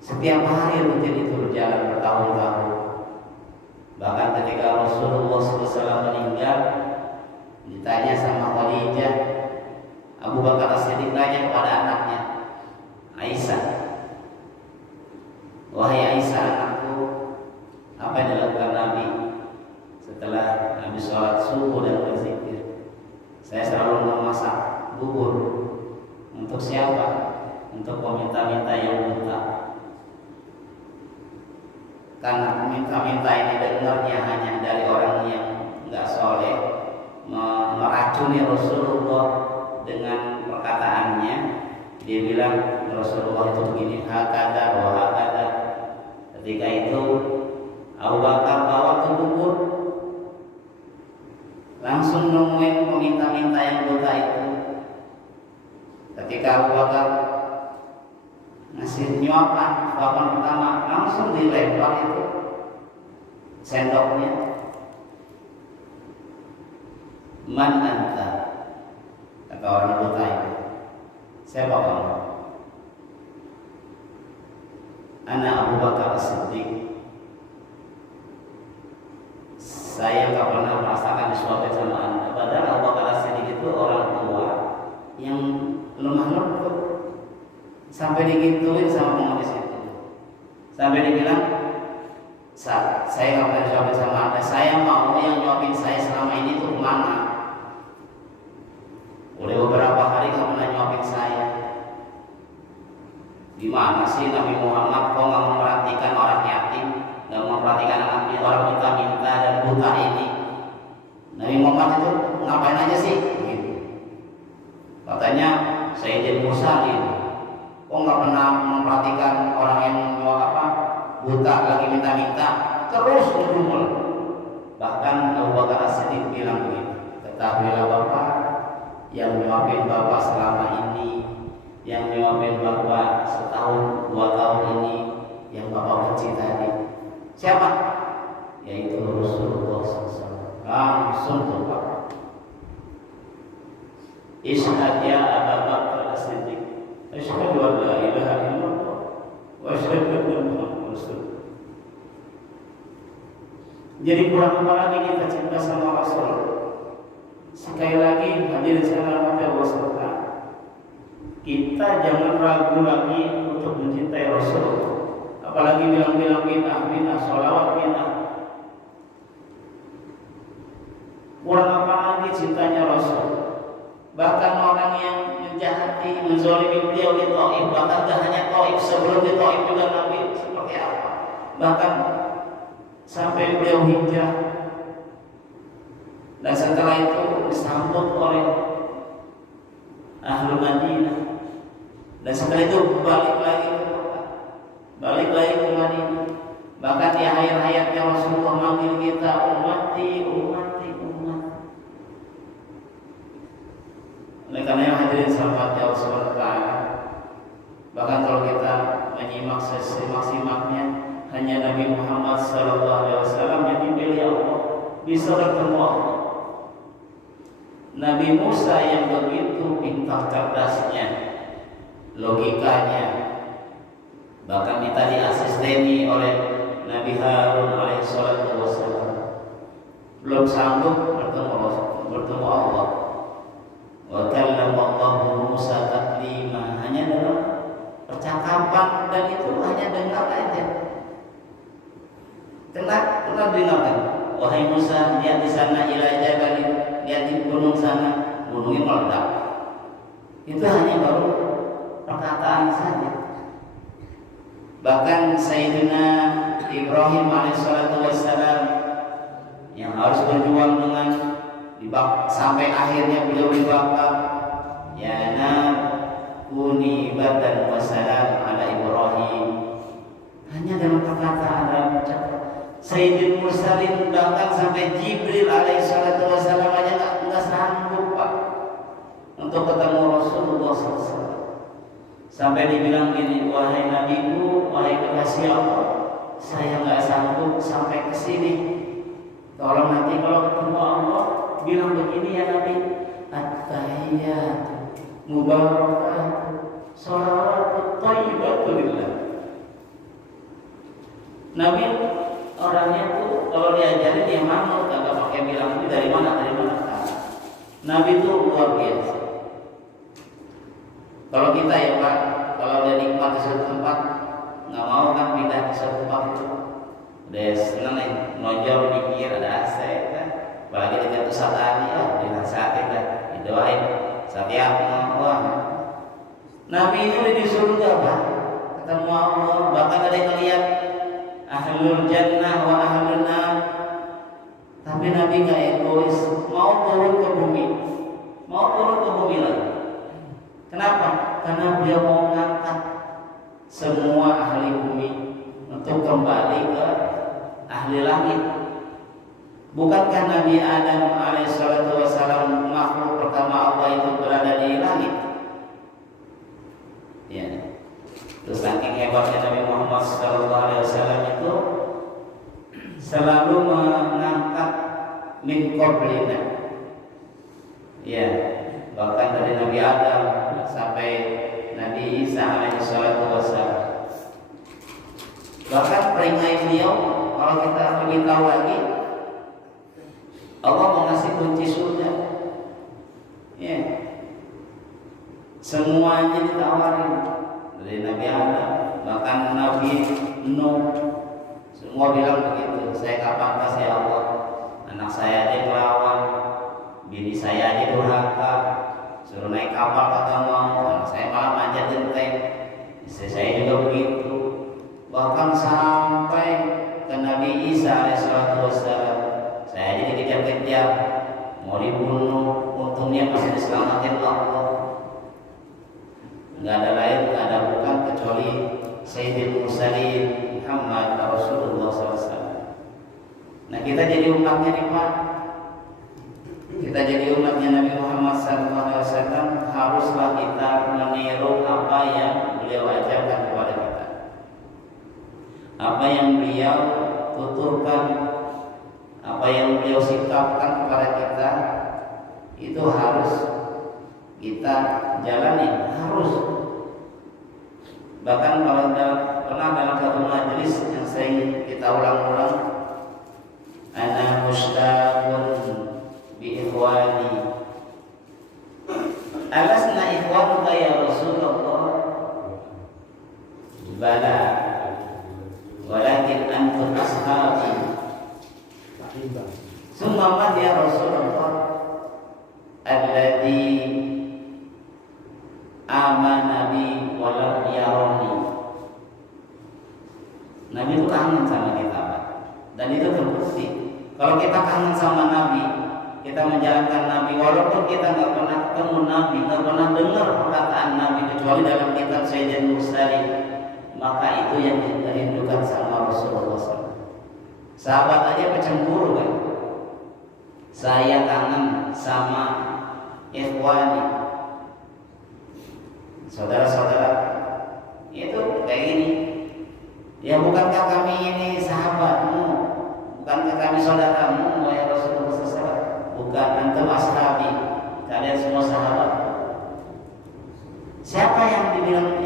Setiap hari rutin itu berjalan bertahun-tahun. Bahkan ketika Rasulullah SAW meninggal, ditanya sama Khadijah, Abu Bakar As-Siddiq tanya kepada anaknya Aisyah, wahai Aisyah anakku, apa yang dilakukan Nabi setelah Nabi sholat subuh dan berzikir? Saya selalu memasak bubur. Untuk siapa? Untuk peminta-minta yang buta. Karena minta-minta ini dengarnya hanya dari orang yang enggak soleh, meracuni Rasulullah dengan perkataannya. Dia bilang Rasulullah itu begini, hakada wa hakada. Ketika itu Abu Bakar bawa ke bubur, langsung nemuin peminta-minta yang buta itu. Ketika Abu Bakar ngasih nyuapan pertama, langsung dilempar itu sendoknya. Man anta, kata orang buta itu, siapa kamu? Ana Abu Bakar As-Siddiq. Saya nggak pernah merasakan disuapin sama anda. Padahal Abu Bakar As-Siddiq itu orang tua yang lemah lembut. Sampai digituin sama pengemis itu, sampai dibilang, saya nggak pernah disuapin sama anda. Saya mau yang nyuapin saya selama ini tuh kemana? Udah beberapa hari nggak pernah nyuapin saya. Gimana sih Nabi Muhammad kok nggak memperhatikan orang yatim, nggak memperhatikan anak orang minta-minta dan buta ini? Nabi Muhammad itu ngapain aja sih? Gitu. Katanya Sayyidina Musa gitu. Kok nggak pernah memperhatikan orang yang buta lagi minta-minta, terus ngomel. Bahkan Abu Bakar As-Siddiq bilang begini, ketahuilah Bapak, yang nyuapin Bapak selama ini, yang nyuapin Bapak setahun 2 tahun ini, yang Bapak benci tadi, siapa? Yaitu Rasulullah SAW. Langsung tuh Pak, Ishhad ya Abu Bakar As-Siddiq, asyhadu an la ilaha illallah wa asyhadu anna Muhammadan Rasulullah. Jadi kurang apa lagi kita cinta sama Rasul? Sekali lagi hadirin sekalian Allah SWT, kita jangan ragu lagi untuk mencintai Rasul. Apalagi bilang-bilang bid'ah, sholawat bid'ah. Kurang apa lagi cintanya Rasul? Bahkan orang yang menjahati, menzalimi beliau di Taif, bahkan tak hanya Taif, sebelum di Taif juga Nabi seperti apa? Bahkan sampai beliau hijrah, dan setelah itu disambut oleh Ahlul Madinah, dan setelah itu balik lagi ke Mekah, balik lagi ke Madinah. Bahkan di akhir hayatnya Rasulullah manggil kita ummati, ummati, ummati. Oleh karena yang hadirin sahabat Allah SWT, bahkan kalau kita menyimak sesimak-simaknya, hanya Nabi Muhammad SAW yang dipilih Allah bisa bertemu Allah. Nabi Musa yang begitu pintar cerdasnya, logikanya, bahkan minta diasisteni oleh Nabi Harun alaihissalatu wassalam, belum sanggup bertemu Allah. Wa kallama Allahu Musa taklima, hanya dalam percakapan, dan itu hanya dengar aja. Kenapa dengarkan? wahai Musa, lihat di sana ila jabal, lihat di gunung sana, gunungnya meledak. Itu hanya baru perkataan saja. Bahkan Sayyidina Ibrahim alaihissalatu wassalam yang harus berjuang dengan sampai akhirnya beliau dibakar, ya nar kuni bardan wassalam ala Ibrahim, hanya dengan perkataan dalam ucapan. Sayyidul Mursalin bahkan sampai Jibril alaihissalatu wassalam aja nggak sanggup Pak untuk ketemu Rasulullah SAW. Sampai dibilang gini, wahai nabiku, wahai kekasih Allah, saya nggak sanggup sampai ke sini. Tolong nanti kalau ketemu Allah bilang begini ya Nabi, at-tahiyyat mubarakah shalawatut thayyibatu lillah. Nabi orangnya tuh kalau diajarin dia manut, kagak pakai bilang ini dari mana. Nabi itu luar biasa. Kalau kita ya Pak, kalau udah nikmat di suatu tempat, nggak mau kan pindah di suatu tempat itu. Udah seneng nih, nonjol mikir ada AC kan, apalagi dekat Satani ya, dinasehatin lah, didoain. Setiap wah, Nabi ini udah di surga Pak, ketemu Allah, bahkan ada yang ngeliat ahlul jannah wa ahlul nar. Tapi Nabi nggak egois, mau turun ke bumi lagi. Kenapa? Karena beliau mau mengangkat semua ahli bumi untuk kembali ke ahli langit. Bukankah Nabi Adam alaihissalatu wassalam makhluk pertama Allah itu berada di langit? Ya. Terus saking hebatnya Nabi Muhammad SAW itu selalu mengangkat min qablina. Ya, bahkan dari Nabi Adam sampai Nabi Isa alaihissalatu wassalam. Bahkan peringai beliau, kalau kita lebih tahu lagi, Allah mau ngasih kunci surga. Ya. Semuanya ditawarin dari Nabi Adam, bahkan Nabi Nuh, semua bilang begitu. Saya kapan pas ya Allah, anak saya aja ngelawan, bini saya aja durhaka, suruh naik kapal kagak mau, anak saya malah manjat genteng, istri saya juga begitu. Bahkan sampai ke Nabi Isa alaihissalatu wassalam, saya aja dikejar-kejar, mau dibunuh, untungnya masih diselamatin Allah. Nggak ada lain, nggak ada bukan kecuali Sayyidul Mursalin Muhammad Rasulullah SAW. Nah kita jadi umatnya nih Pak, kita jadi umatnya Nabi Muhammad SAW, haruslah kita meniru apa yang beliau ajarkan kepada kita, apa yang beliau tuturkan, apa yang beliau sikapkan kepada kita, itu harus kita jalani, harus. Bahkan kalau pernah dalam satu majelis yang sering kita ulang-ulang, ana mushtaqun bi ikhwani, alasna ikhwanuka ya Rasulullah, bala walakin antum ashabi. Summa man ya Rasulullah alladhi amana bi walam yarani. Nabi itu kangen sama kita Pak. Dan itu terbukti. Kalau kita kangen sama Nabi, kita menjalankan Nabi, walaupun kita nggak pernah ketemu Nabi, nggak pernah dengar perkataan Nabi kecuali dalam kitab Sayyidul Mursalin, maka itu yang kita rindukan sama Rasulullah SAW. Sahabat aja pencemburu kan. Saya kangen sama ikhwani, saudara-saudara itu kayak gini. Ya bukankah kami ini sahabatmu, bukankah kami saudaramu wahai Rasulullah SAW? Bukan, antum ashabi, kalian semua sahabat. Siapa yang dibilang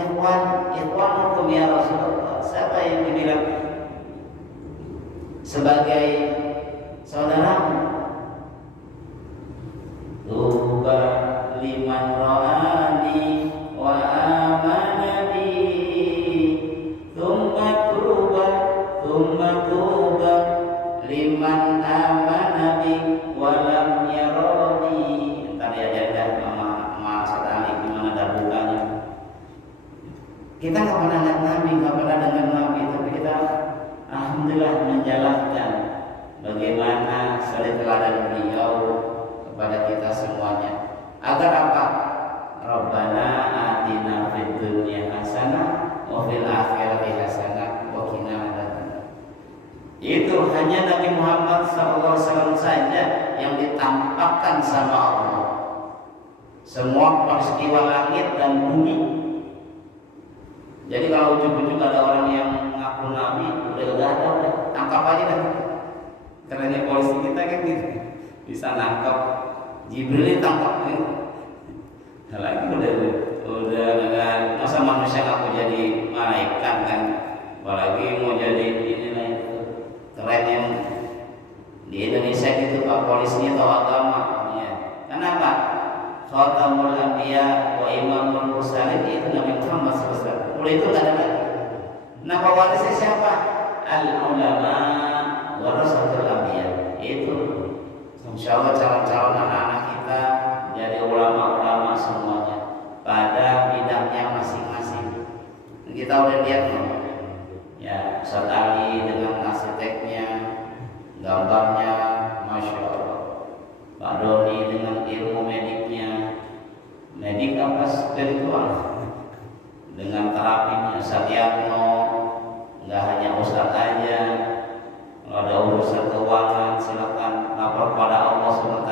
ikhwanukum ya Rasulullah? Siapa yang dibilang sebagai saudaramu? Tuba liman ra'ani wa amana bi, thumma tuba liman amana Kita nggak pernah lihat Nabi, nggak pernah dengar Nabi, tapi kita alhamdulillah menjalankan bagaimana suri teladan beliau kepada kita semuanya. Agar apa? Rabbana atina fid dunya hasanah wa fil akhirati hasanah wa qina adzabannar. Itu hanya Nabi Muhammad SAW saja yang ditampakkan sama Allah. Semua peristiwa langit dan bumi. Jadi kalau ujuk-ujuk ada orang yang ngaku Nabi, udah ada, tangkap aja dah. Karena polisi kita kan gitu, bisa nangkap. Jibril tangkap gitu. Lagi udah dengan masa manusia ngaku jadi malaikat kan, apalagi mau jadi ini lah itu keren yang di Indonesia gitu pak polisinya tahu agama ya. Kenapa? Khatamul Anbiya wa Imamul Mursalin itu Nabi Muhammad SAW. Mulai itu nggak ada lagi. Nah pewarisnya siapa? Al ulama warasatul anbiya. Itu insya Allah calon-calon anak-anak kita jadi ulama-ulama semuanya pada bidangnya masing-masing. Kita udah lihat loh, ya Ustaz Ali dengan arsiteknya, gambarnya, masya Allah. Pak Doni dengan ilmu mediknya, medik apa spiritual, dengan terapinya. Satiatno nggak hanya Ustaz aja, kalau ada urusan keuangan silakan lapor pada Allah SWT.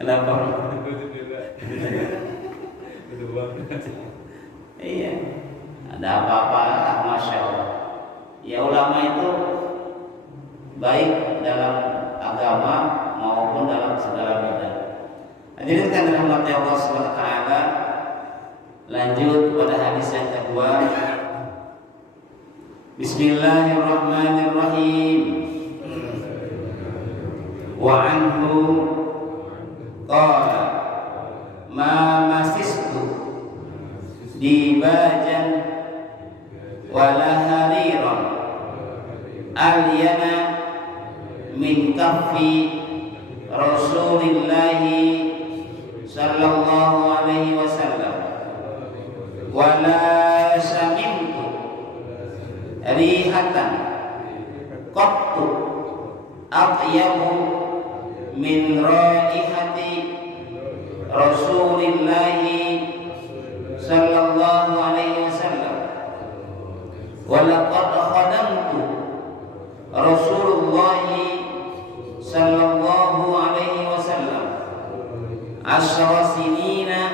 Kenapa? Iya. Ada apa-apa, masya Allah. Ya ulama itu baik dalam agama maupun dalam segala bidang. Hadirin kan rahmati Allah SWT. Lanjut pada hadis yang kedua. Bismillahirrahmanirrahim. Wa anhu qala ma masistu dibajan wala hariran alyana min kaffi Rasulillahi sallallahu alaihi wasallam wala samimtu rihatan qattu atyabu min raihati Rasulillahi sallallahu alaihi wasallam wa laqad khadamtu Rasulullahi sallallahu alaihi wasallam ashra sinina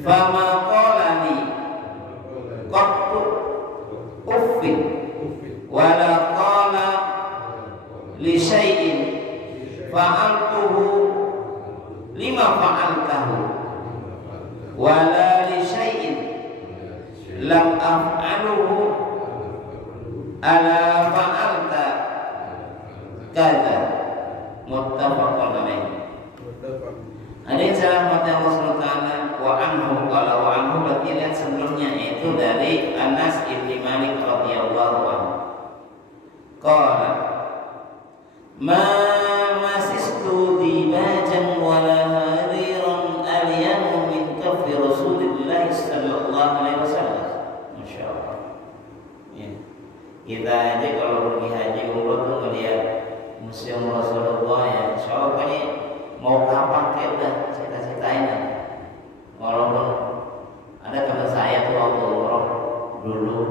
fama qala li qattu uffin wa la qala li syai'in fa'altuhu lima fa'altahu wa la li syai'in lam af'aluhu ala fa'alta kada muttafaqun alaih. Hadirin sahabat Allah SWT. Wa anhu, kalau wa anhu berarti lihat sebelumnya itu dari Anas ibn Malik radhiyallahu anhu. Qala ma masistu dibajan wala hariran alyan min kaffi Rasulillah sallallahu alaihi wasallam. Masya Allah. Ya. Kita aja kalau pergi haji umroh tuh melihat museum Rasulullah ya. Insya Allah kayaknya mau kapan kayak udah cita-citain aja. Walaupun ada teman saya tuh waktu umroh dulu,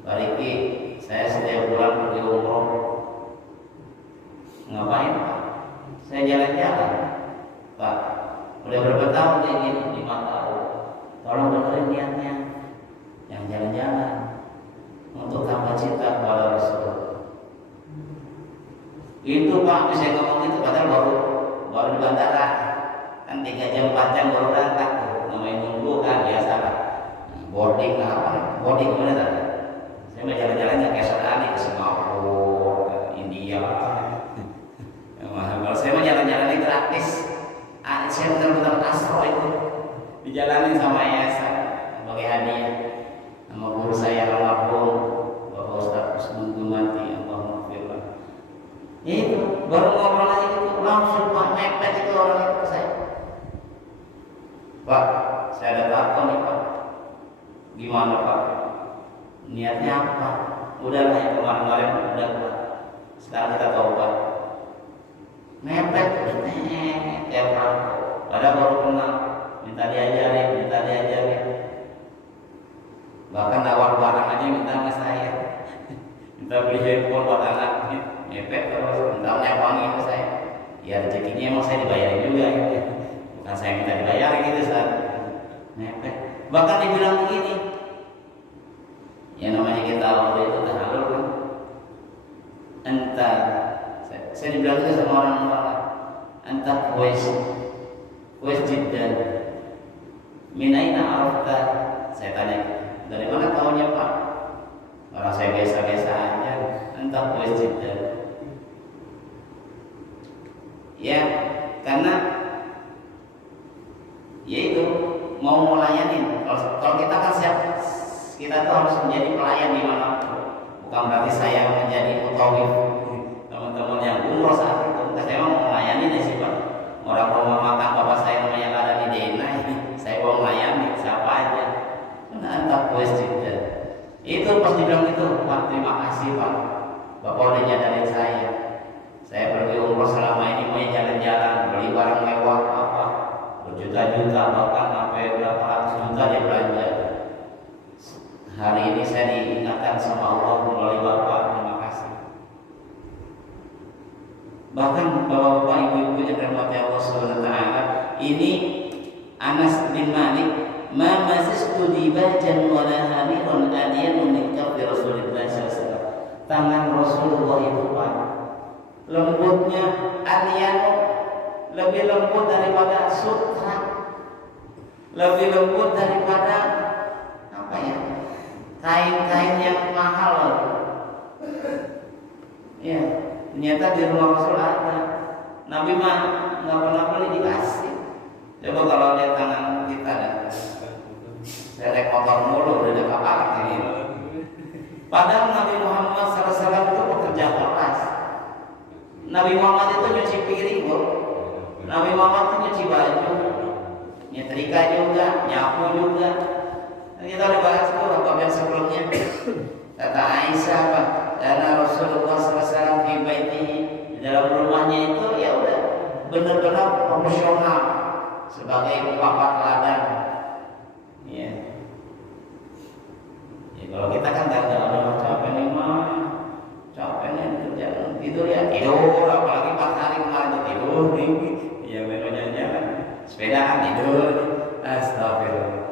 Bariki, saya setiap bulan pergi umroh. Ngapain Pak? Saya jalan-jalan Pak, udah berapa tahun kayak gini? 5 tahun. Tolong benerin niatnya, yang jalan-jalan untuk tambah cinta kepada Rasul. Itu Pak, bisa ngomong itu padahal baru di bandara kan 3 jam 4 jam baru berangkat tuh, namanya nunggu kan biasa lah. Boarding lah apa? Boarding mana tadi? Saya mau jalan-jalan nggak kayak sekali ke Singapura, ke India. Kalau saya mau jalan-jalan gratis, saya benar-benar asro itu dijalanin sama yayasan sebagai hadiah sama guru saya almarhum Bapak Ustaz Usman Gumati, Allahumma firman. Ya itu baru ngobrol aja gitu langsung Pak mepet itu orang itu ke saya. Pak, saya ada telepon nih Pak. Gimana Pak? Niatnya apa? Udahlah yang kemarin-kemarin udah Pak. Sekarang kita taubat. Mepet terus tiap hari. Padahal baru kenal, minta diajarin. Bahkan nawar barang aja minta sama saya. Minta beli handphone buat anak, mepet terus. Minta nyawangi sama saya. Ya rezekinya emang saya dibayarin juga gitu. Bukan saya minta dibayarin gitu saat mepet. Bahkan dibilang begini, yang namanya kita waktu itu tahalul kan, entah saya dibilang itu sama orang-orang, entah kues jiddan, minaina arafta. Saya tanya, dari mana tahunya Pak? Orang saya biasa-biasa aja, entah kues jiddan. Ya, karena yaitu mau melayanin. Kalau kita kan siap, kita tuh harus menjadi pelayan di mana. Bukan berarti saya menjadi mutawif. Teman-teman yang umroh saat itu, saya mau melayani deh sih Pak. Orang rumah makan bapak saya namanya nggak ada di Dena ini, saya mau melayani siapa aja. Entah kues juga. Itu pas dibilang itu, Pak terima kasih Pak. Bapak udah nyadarin saya. Saya pergi umroh selama ini mau jalan-jalan, beli barang mewah apa, berjuta-juta bahkan sampai berapa ratus juta dia belanja. Hari ini saya diingatkan sama Allah melalui Bapak, terima kasih. Bahkan bapak-bapak, ibu-ibu yang dirahmati Allah Subhanahu wa taala, ini Anas bin Malik, ma masistu dibajan wala hamiron adiyan min kafir Rasulullah sallallahu alaihi wasallam. Tangan Rasulullah itu Pak, lembutnya aniyanu, lebih lembut daripada sutra, lebih lembut daripada apa ya, kain-kain yang mahal. Ya, ternyata di rumah Rasul ada. Nabi mah nggak pernah beli, dikasih. Coba kalau lihat tangan kita dah, saya naik motor mulu udah ada kapal ini. Padahal Nabi Muhammad SAW itu bekerja keras. Nabi Muhammad itu nyuci piring kok. Nabi Muhammad itu nyuci baju, nyetrika juga, nyapu juga. Dan kita udah bahas tuh apa yang sebelumnya. Kata Aisyah apa? Karena Rasulullah SAW di baitihi, di dalam rumahnya itu ya udah benar-benar profesional sebagai bapak teladan. Ya. Ya kalau kita kan nggak ada capek nih mah, capek nih kerja tidur ya tidur, apalagi 4 hari kemarin tidur nih, ya memang jalan, sepedaan tidur, astagfirullah.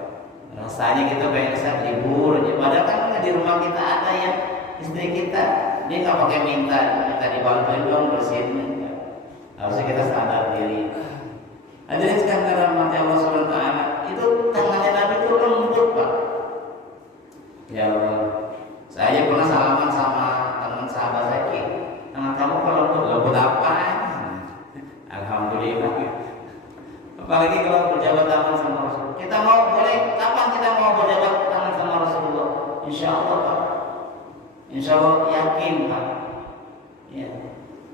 Rasanya kita pengen bisa libur, padahal kan di rumah kita ada yang istri kita, dia nggak pakai minta dibantuin dong bersihin. Harusnya kita sadar diri. Hadirin sekalian rahmati Allah Subhanahu wa taala, itu tangannya Nabi itu lembut Pak. Ya Allah, saya pernah salaman sama teman sahabat saya, tangan kamu kalau lembut apa? Alhamdulillah. Apalagi kalau berjabat tangan sama Rasul. Kita mau boleh, kapan kita mau berjabat tangan sama Rasulullah? Insya Allah Pak. Insya Allah yakin Pak. Ya,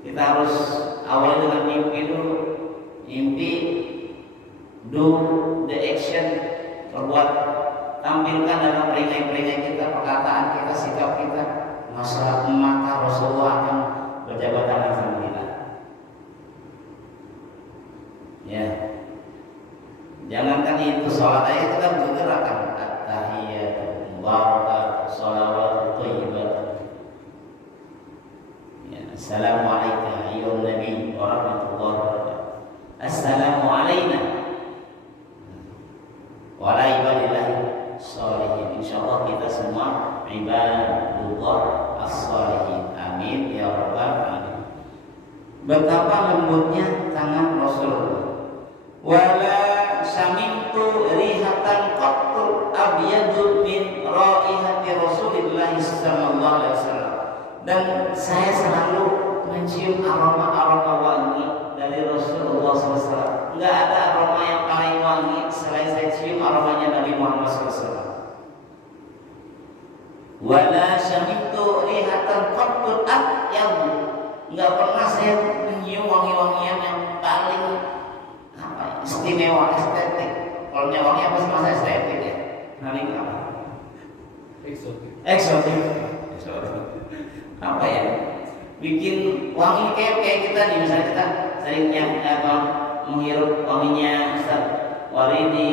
kita harus awali dengan mimpi dulu. Mimpi, do the action, perbuat, tampilkan dalam peringkat-peringkat kita, perkataan kita, sikap kita. Maka Rasulullah akan berjabat tangan sama kita. Ya. Jangankan itu, sholat aja kita bergerakan. At-tahiyyatu mubarakatuh, shalawatu thayyibat. Ya, assalamualaikum ayyuhan nabi wa rahmatullahi wa barakatuh. Assalamu alayna wa ala ibadillahi sholihin. Insyaallah kita semua ibadullah as-sholihin. Amin ya rabbal alamin. Betapa lembutnya tangan Rasulullah. Wala sami'tu rihatan qattu abyadu min raihati Rasulillah sallallahu alaihi wasallam. Dan saya selalu mencium aroma-aroma wangi dari Rasulullah SAW. Enggak ada aroma yang paling wangi selain saya cium aromanya Nabi Muhammad SAW. Wala sami'tu rihatan qattu abyadu. Enggak pernah saya mencium wangi-wangian yang paling istimewa, estetik. Kalau wangi apa sih masa estetik ya? Nabi apa? eksotik. Apa ya? Bikin wangi kayak kita nih, misalnya kita seringnya menghirup wanginya Ustaz Waridi,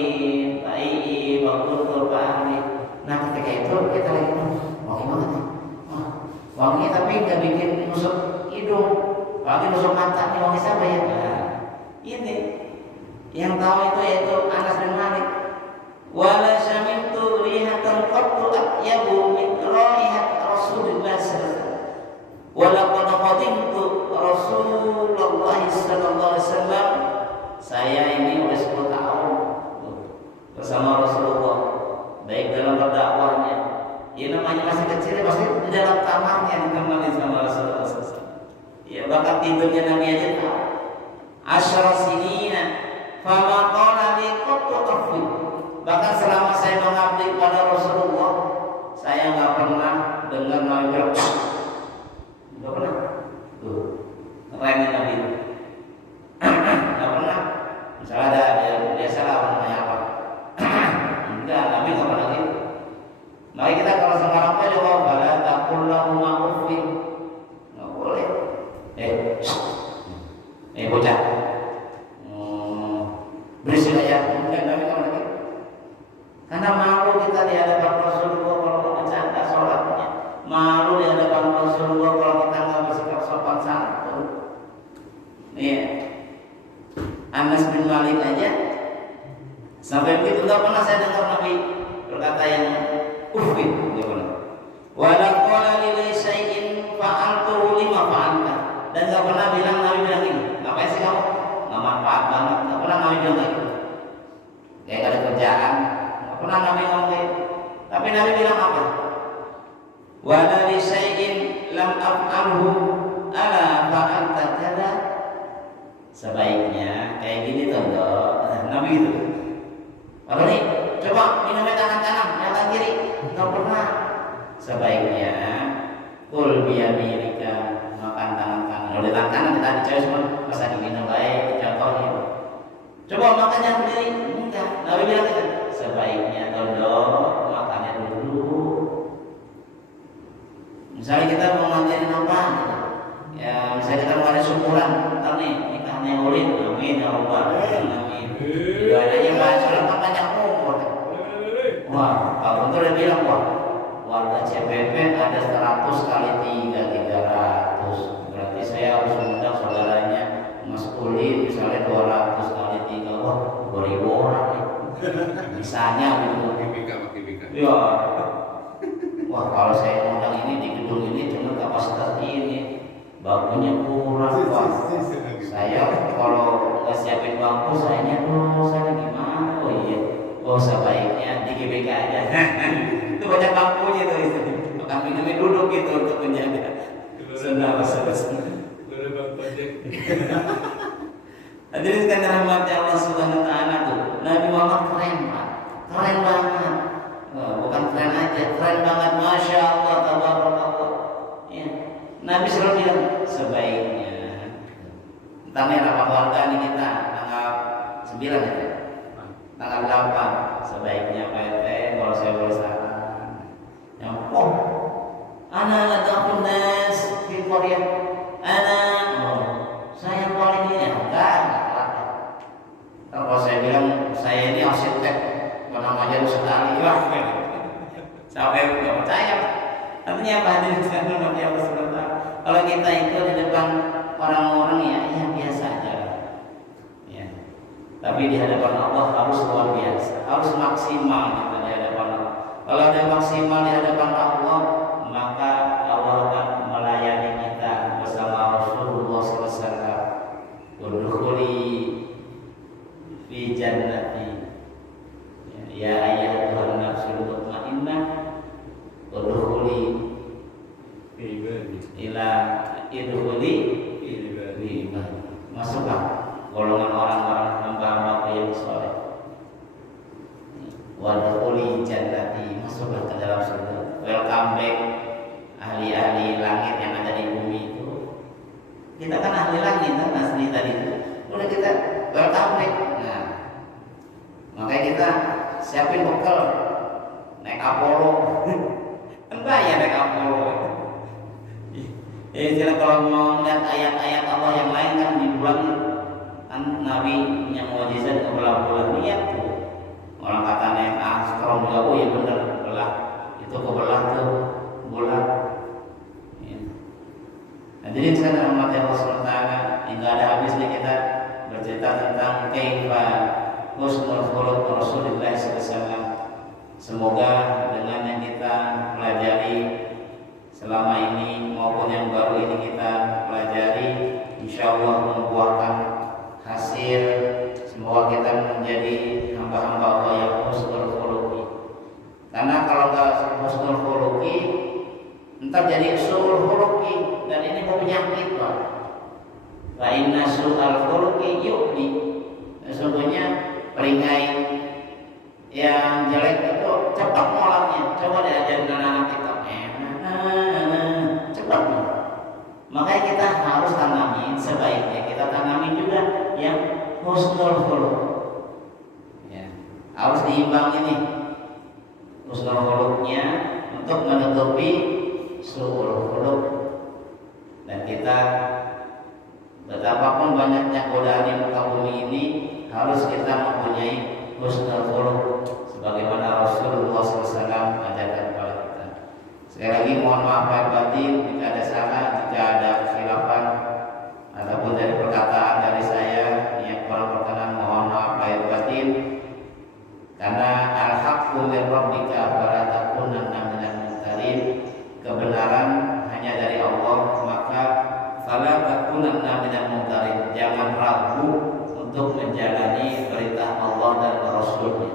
Pak Ii, Pak Kultur, Pak Ahli. Nah ketika itu kita lagi wangi banget nih. Wangi tapi nggak bikin nusuk hidung, apalagi nusuk mata. Nih wangi siapa ya? Nah, ini yang tahu itu yaitu Anas bin Malik. Wala syamitu rihatan qattu atyabu min raihat Rasulullah sallallahu alaihi wasallam. Wala qad qadimtu Rasulullah sallallahu alaihi wasallam. Saya ini udah 10 tahun bersama Rasulullah, baik dalam berdakwahnya. Ya namanya masih kecil, pasti di dalam kamarnya ditemani sama Rasulullah SAW. Ya bahkan tidurnya Nabi aja tahu. Asyara sinina fama qala li qattu afwi. Bahkan selama saya mengabdi pada Rasulullah, saya nggak pernah dengar Nabi berkata, nggak pernah. Tuh, kerennya Nabi. Nggak pernah. Misalnya ada biasa lah namanya apa? Enggak, Nabi nggak pernah gitu. Mari kita kalau sekarang aja jawab bala takul lahu ma'ufin. Nggak boleh. Bocah. Berisik aja. Enggak, Nabi nggak pernah gitu. Karena malu kita di hadapan Rasulullah kalau mau bercanda sholatnya. Malu di hadapan Rasulullah kalau kita nggak bersikap sopan santun. Nih, Anas bin Malik aja sampai begitu nggak pernah saya dengar Nabi berkata yang ufin, nggak pernah. Wala qala li syai'in fa'altu lima fa'alta, dan nggak pernah bilang Nabi bilang ini, ngapain sih kamu? Nggak manfaat banget, nggak pernah Nabi bilang gitu. Kayak gak ada kerjaan, nggak pernah Nabi ngomong gitu. Tapi Nabi bilang apa? Wala li syai'in lam af'alhu ala fa'alta kada. Sebaiknya kayak gini tuh Nabi itu. Apa nih? Coba minumnya tangan kanan, yang tangan kiri. Nggak pernah. Sebaiknya kul biyamirika, makan tangan kanan. Kalau di tangan kanan kita dicari semua, pas lagi minum baik, contohnya. Coba makan yang kiri, enggak. Nabi bilang gitu. Sebaiknya tolong makannya dulu. Misalnya kita mau ngajarin apa? Ya, misalnya kita mau ada syukuran, ntar nih nikahnya murid, amin ya Allah, amin. Ibadahnya sholat makanya umur. Wah, Pak Guntur udah bilang, wah, warga CPP ada 100 kali 3, 300. Berarti saya harus mengundang saudaranya Mas Kulit, misalnya 200 kali 3, wah, 2000 orang nih. Misalnya gitu. Ya. Wah, kalau saya ngundang ini di gedung ini cuma kapasitas ini. Bangkunya kurang, Pak. Saya kalau nggak siapin bangku, saya gimana? Oh iya, sebaiknya di GBK aja. Itu banyak bangkunya tuh itu. Makan minumnya duduk gitu untuk menjaga. Senang. Hadirin sekalian rahmat Allah Subhanahu Wa Taala tuh. Nabi Muhammad keren, Pak. Keren banget. Bukan keren aja, keren banget. Masya Allah, tabarakallah. Ya. Nabi selalu bilang sebaiknya. Tentang rapat keluarga nih kita tanggal 9 ya, tanggal 8. Sebaiknya PT kalau saya boleh saran, yang anak ladakun nas di Korea, saya paling ini enggak. Kalau saya bilang saya ini arsitek, bernama aja sekali, wah, sampai nggak percaya. Artinya apa? Kalau kita itu di depan orang-orang ya biasa aja, ya. Tapi di hadapan Allah harus luar biasa, harus maksimal kita di hadapan Allah. Kalau ada maksimal di hadapan Allah, maka Allah akan melayani kita bersama Rasulullah SAW. Udkhuli fi jannati, ya ayyuhan nafsul mutmainnah, udkhuli ila idkhuli masuklah golongan orang-orang hamba-hamba yang soleh. Wadkhuli jannati, masuklah ke dalam surga. Welcome back ahli-ahli langit yang ada di bumi itu. Kita kan ahli langit kan asli tadi itu. Udah kita welcome back. Nah, makanya kita siapin bekal naik Apollo. bayar deh kamu. Istilah kalau mau melihat ayat-ayat Allah yang lain kan di bulan kan Nabi yang mukjizat ke bulan lihat tuh. Orang katanya yang sekarang juga oh ya bener belah itu kebelah tuh bulan. Ya. Hadirin sekalian umat Allah SWT, hingga ada habisnya kita bercerita tentang kaifa husnul khuluq Rasulullah SAW. Semoga dengan yang kita pelajari selama ini maupun yang baru ini kita pelajari, insya Allah membuahkan hasil. Semoga kita menjadi hamba-hamba Allah yang husnul khuluqi. Karena kalau nggak husnul khuluqi, entar jadi su'ul khuluqi, dan ini penyakit Pak. Wa inna su'al khuluqi yu'di. Sesungguhnya peringkai yang jelek itu cepat molaknya. Coba diajarin anak-anak kita, cepat. Makanya kita harus tanami, sebaiknya kita tanami juga yang husnul khuluq. Ya, harus diimbangi nih husnul khuluqnya untuk menutupi su'ul khuluq. Dan kita betapapun banyaknya godaan di muka bumi ini, harus kita mempunyai husnul khuluq sebagaimana Rasulullah SAW ajarkan kepada kita. Sekali lagi mohon maaf lahir batin jika ada salah, jika ada kesilapan ataupun dari perkataan dari saya yang kurang berkenan, mohon maaf lahir batin. Karena al-haqqu min rabbika fala takunanna minal mumtarin, kebenaran hanya dari Allah, maka fala takunanna minal mumtarin, jangan ragu untuk menjalani perintah Allah dan Rasulnya.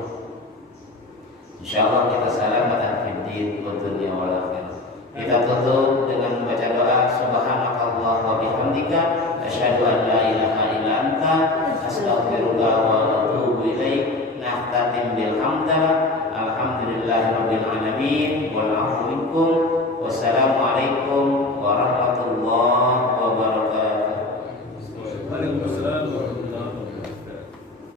Insyaallah kita salamatan fid din wa dunya wal akhirah. Kita tutup dengan membaca doa subhanakallah wa bihamdika asyhadu an la ilaha illa anta astaghfiruka wa atubu ilaik. Nahtatim bil hamdalah alhamdulillahirabbil alamin wal afwu minkum. Wassalamu alaikum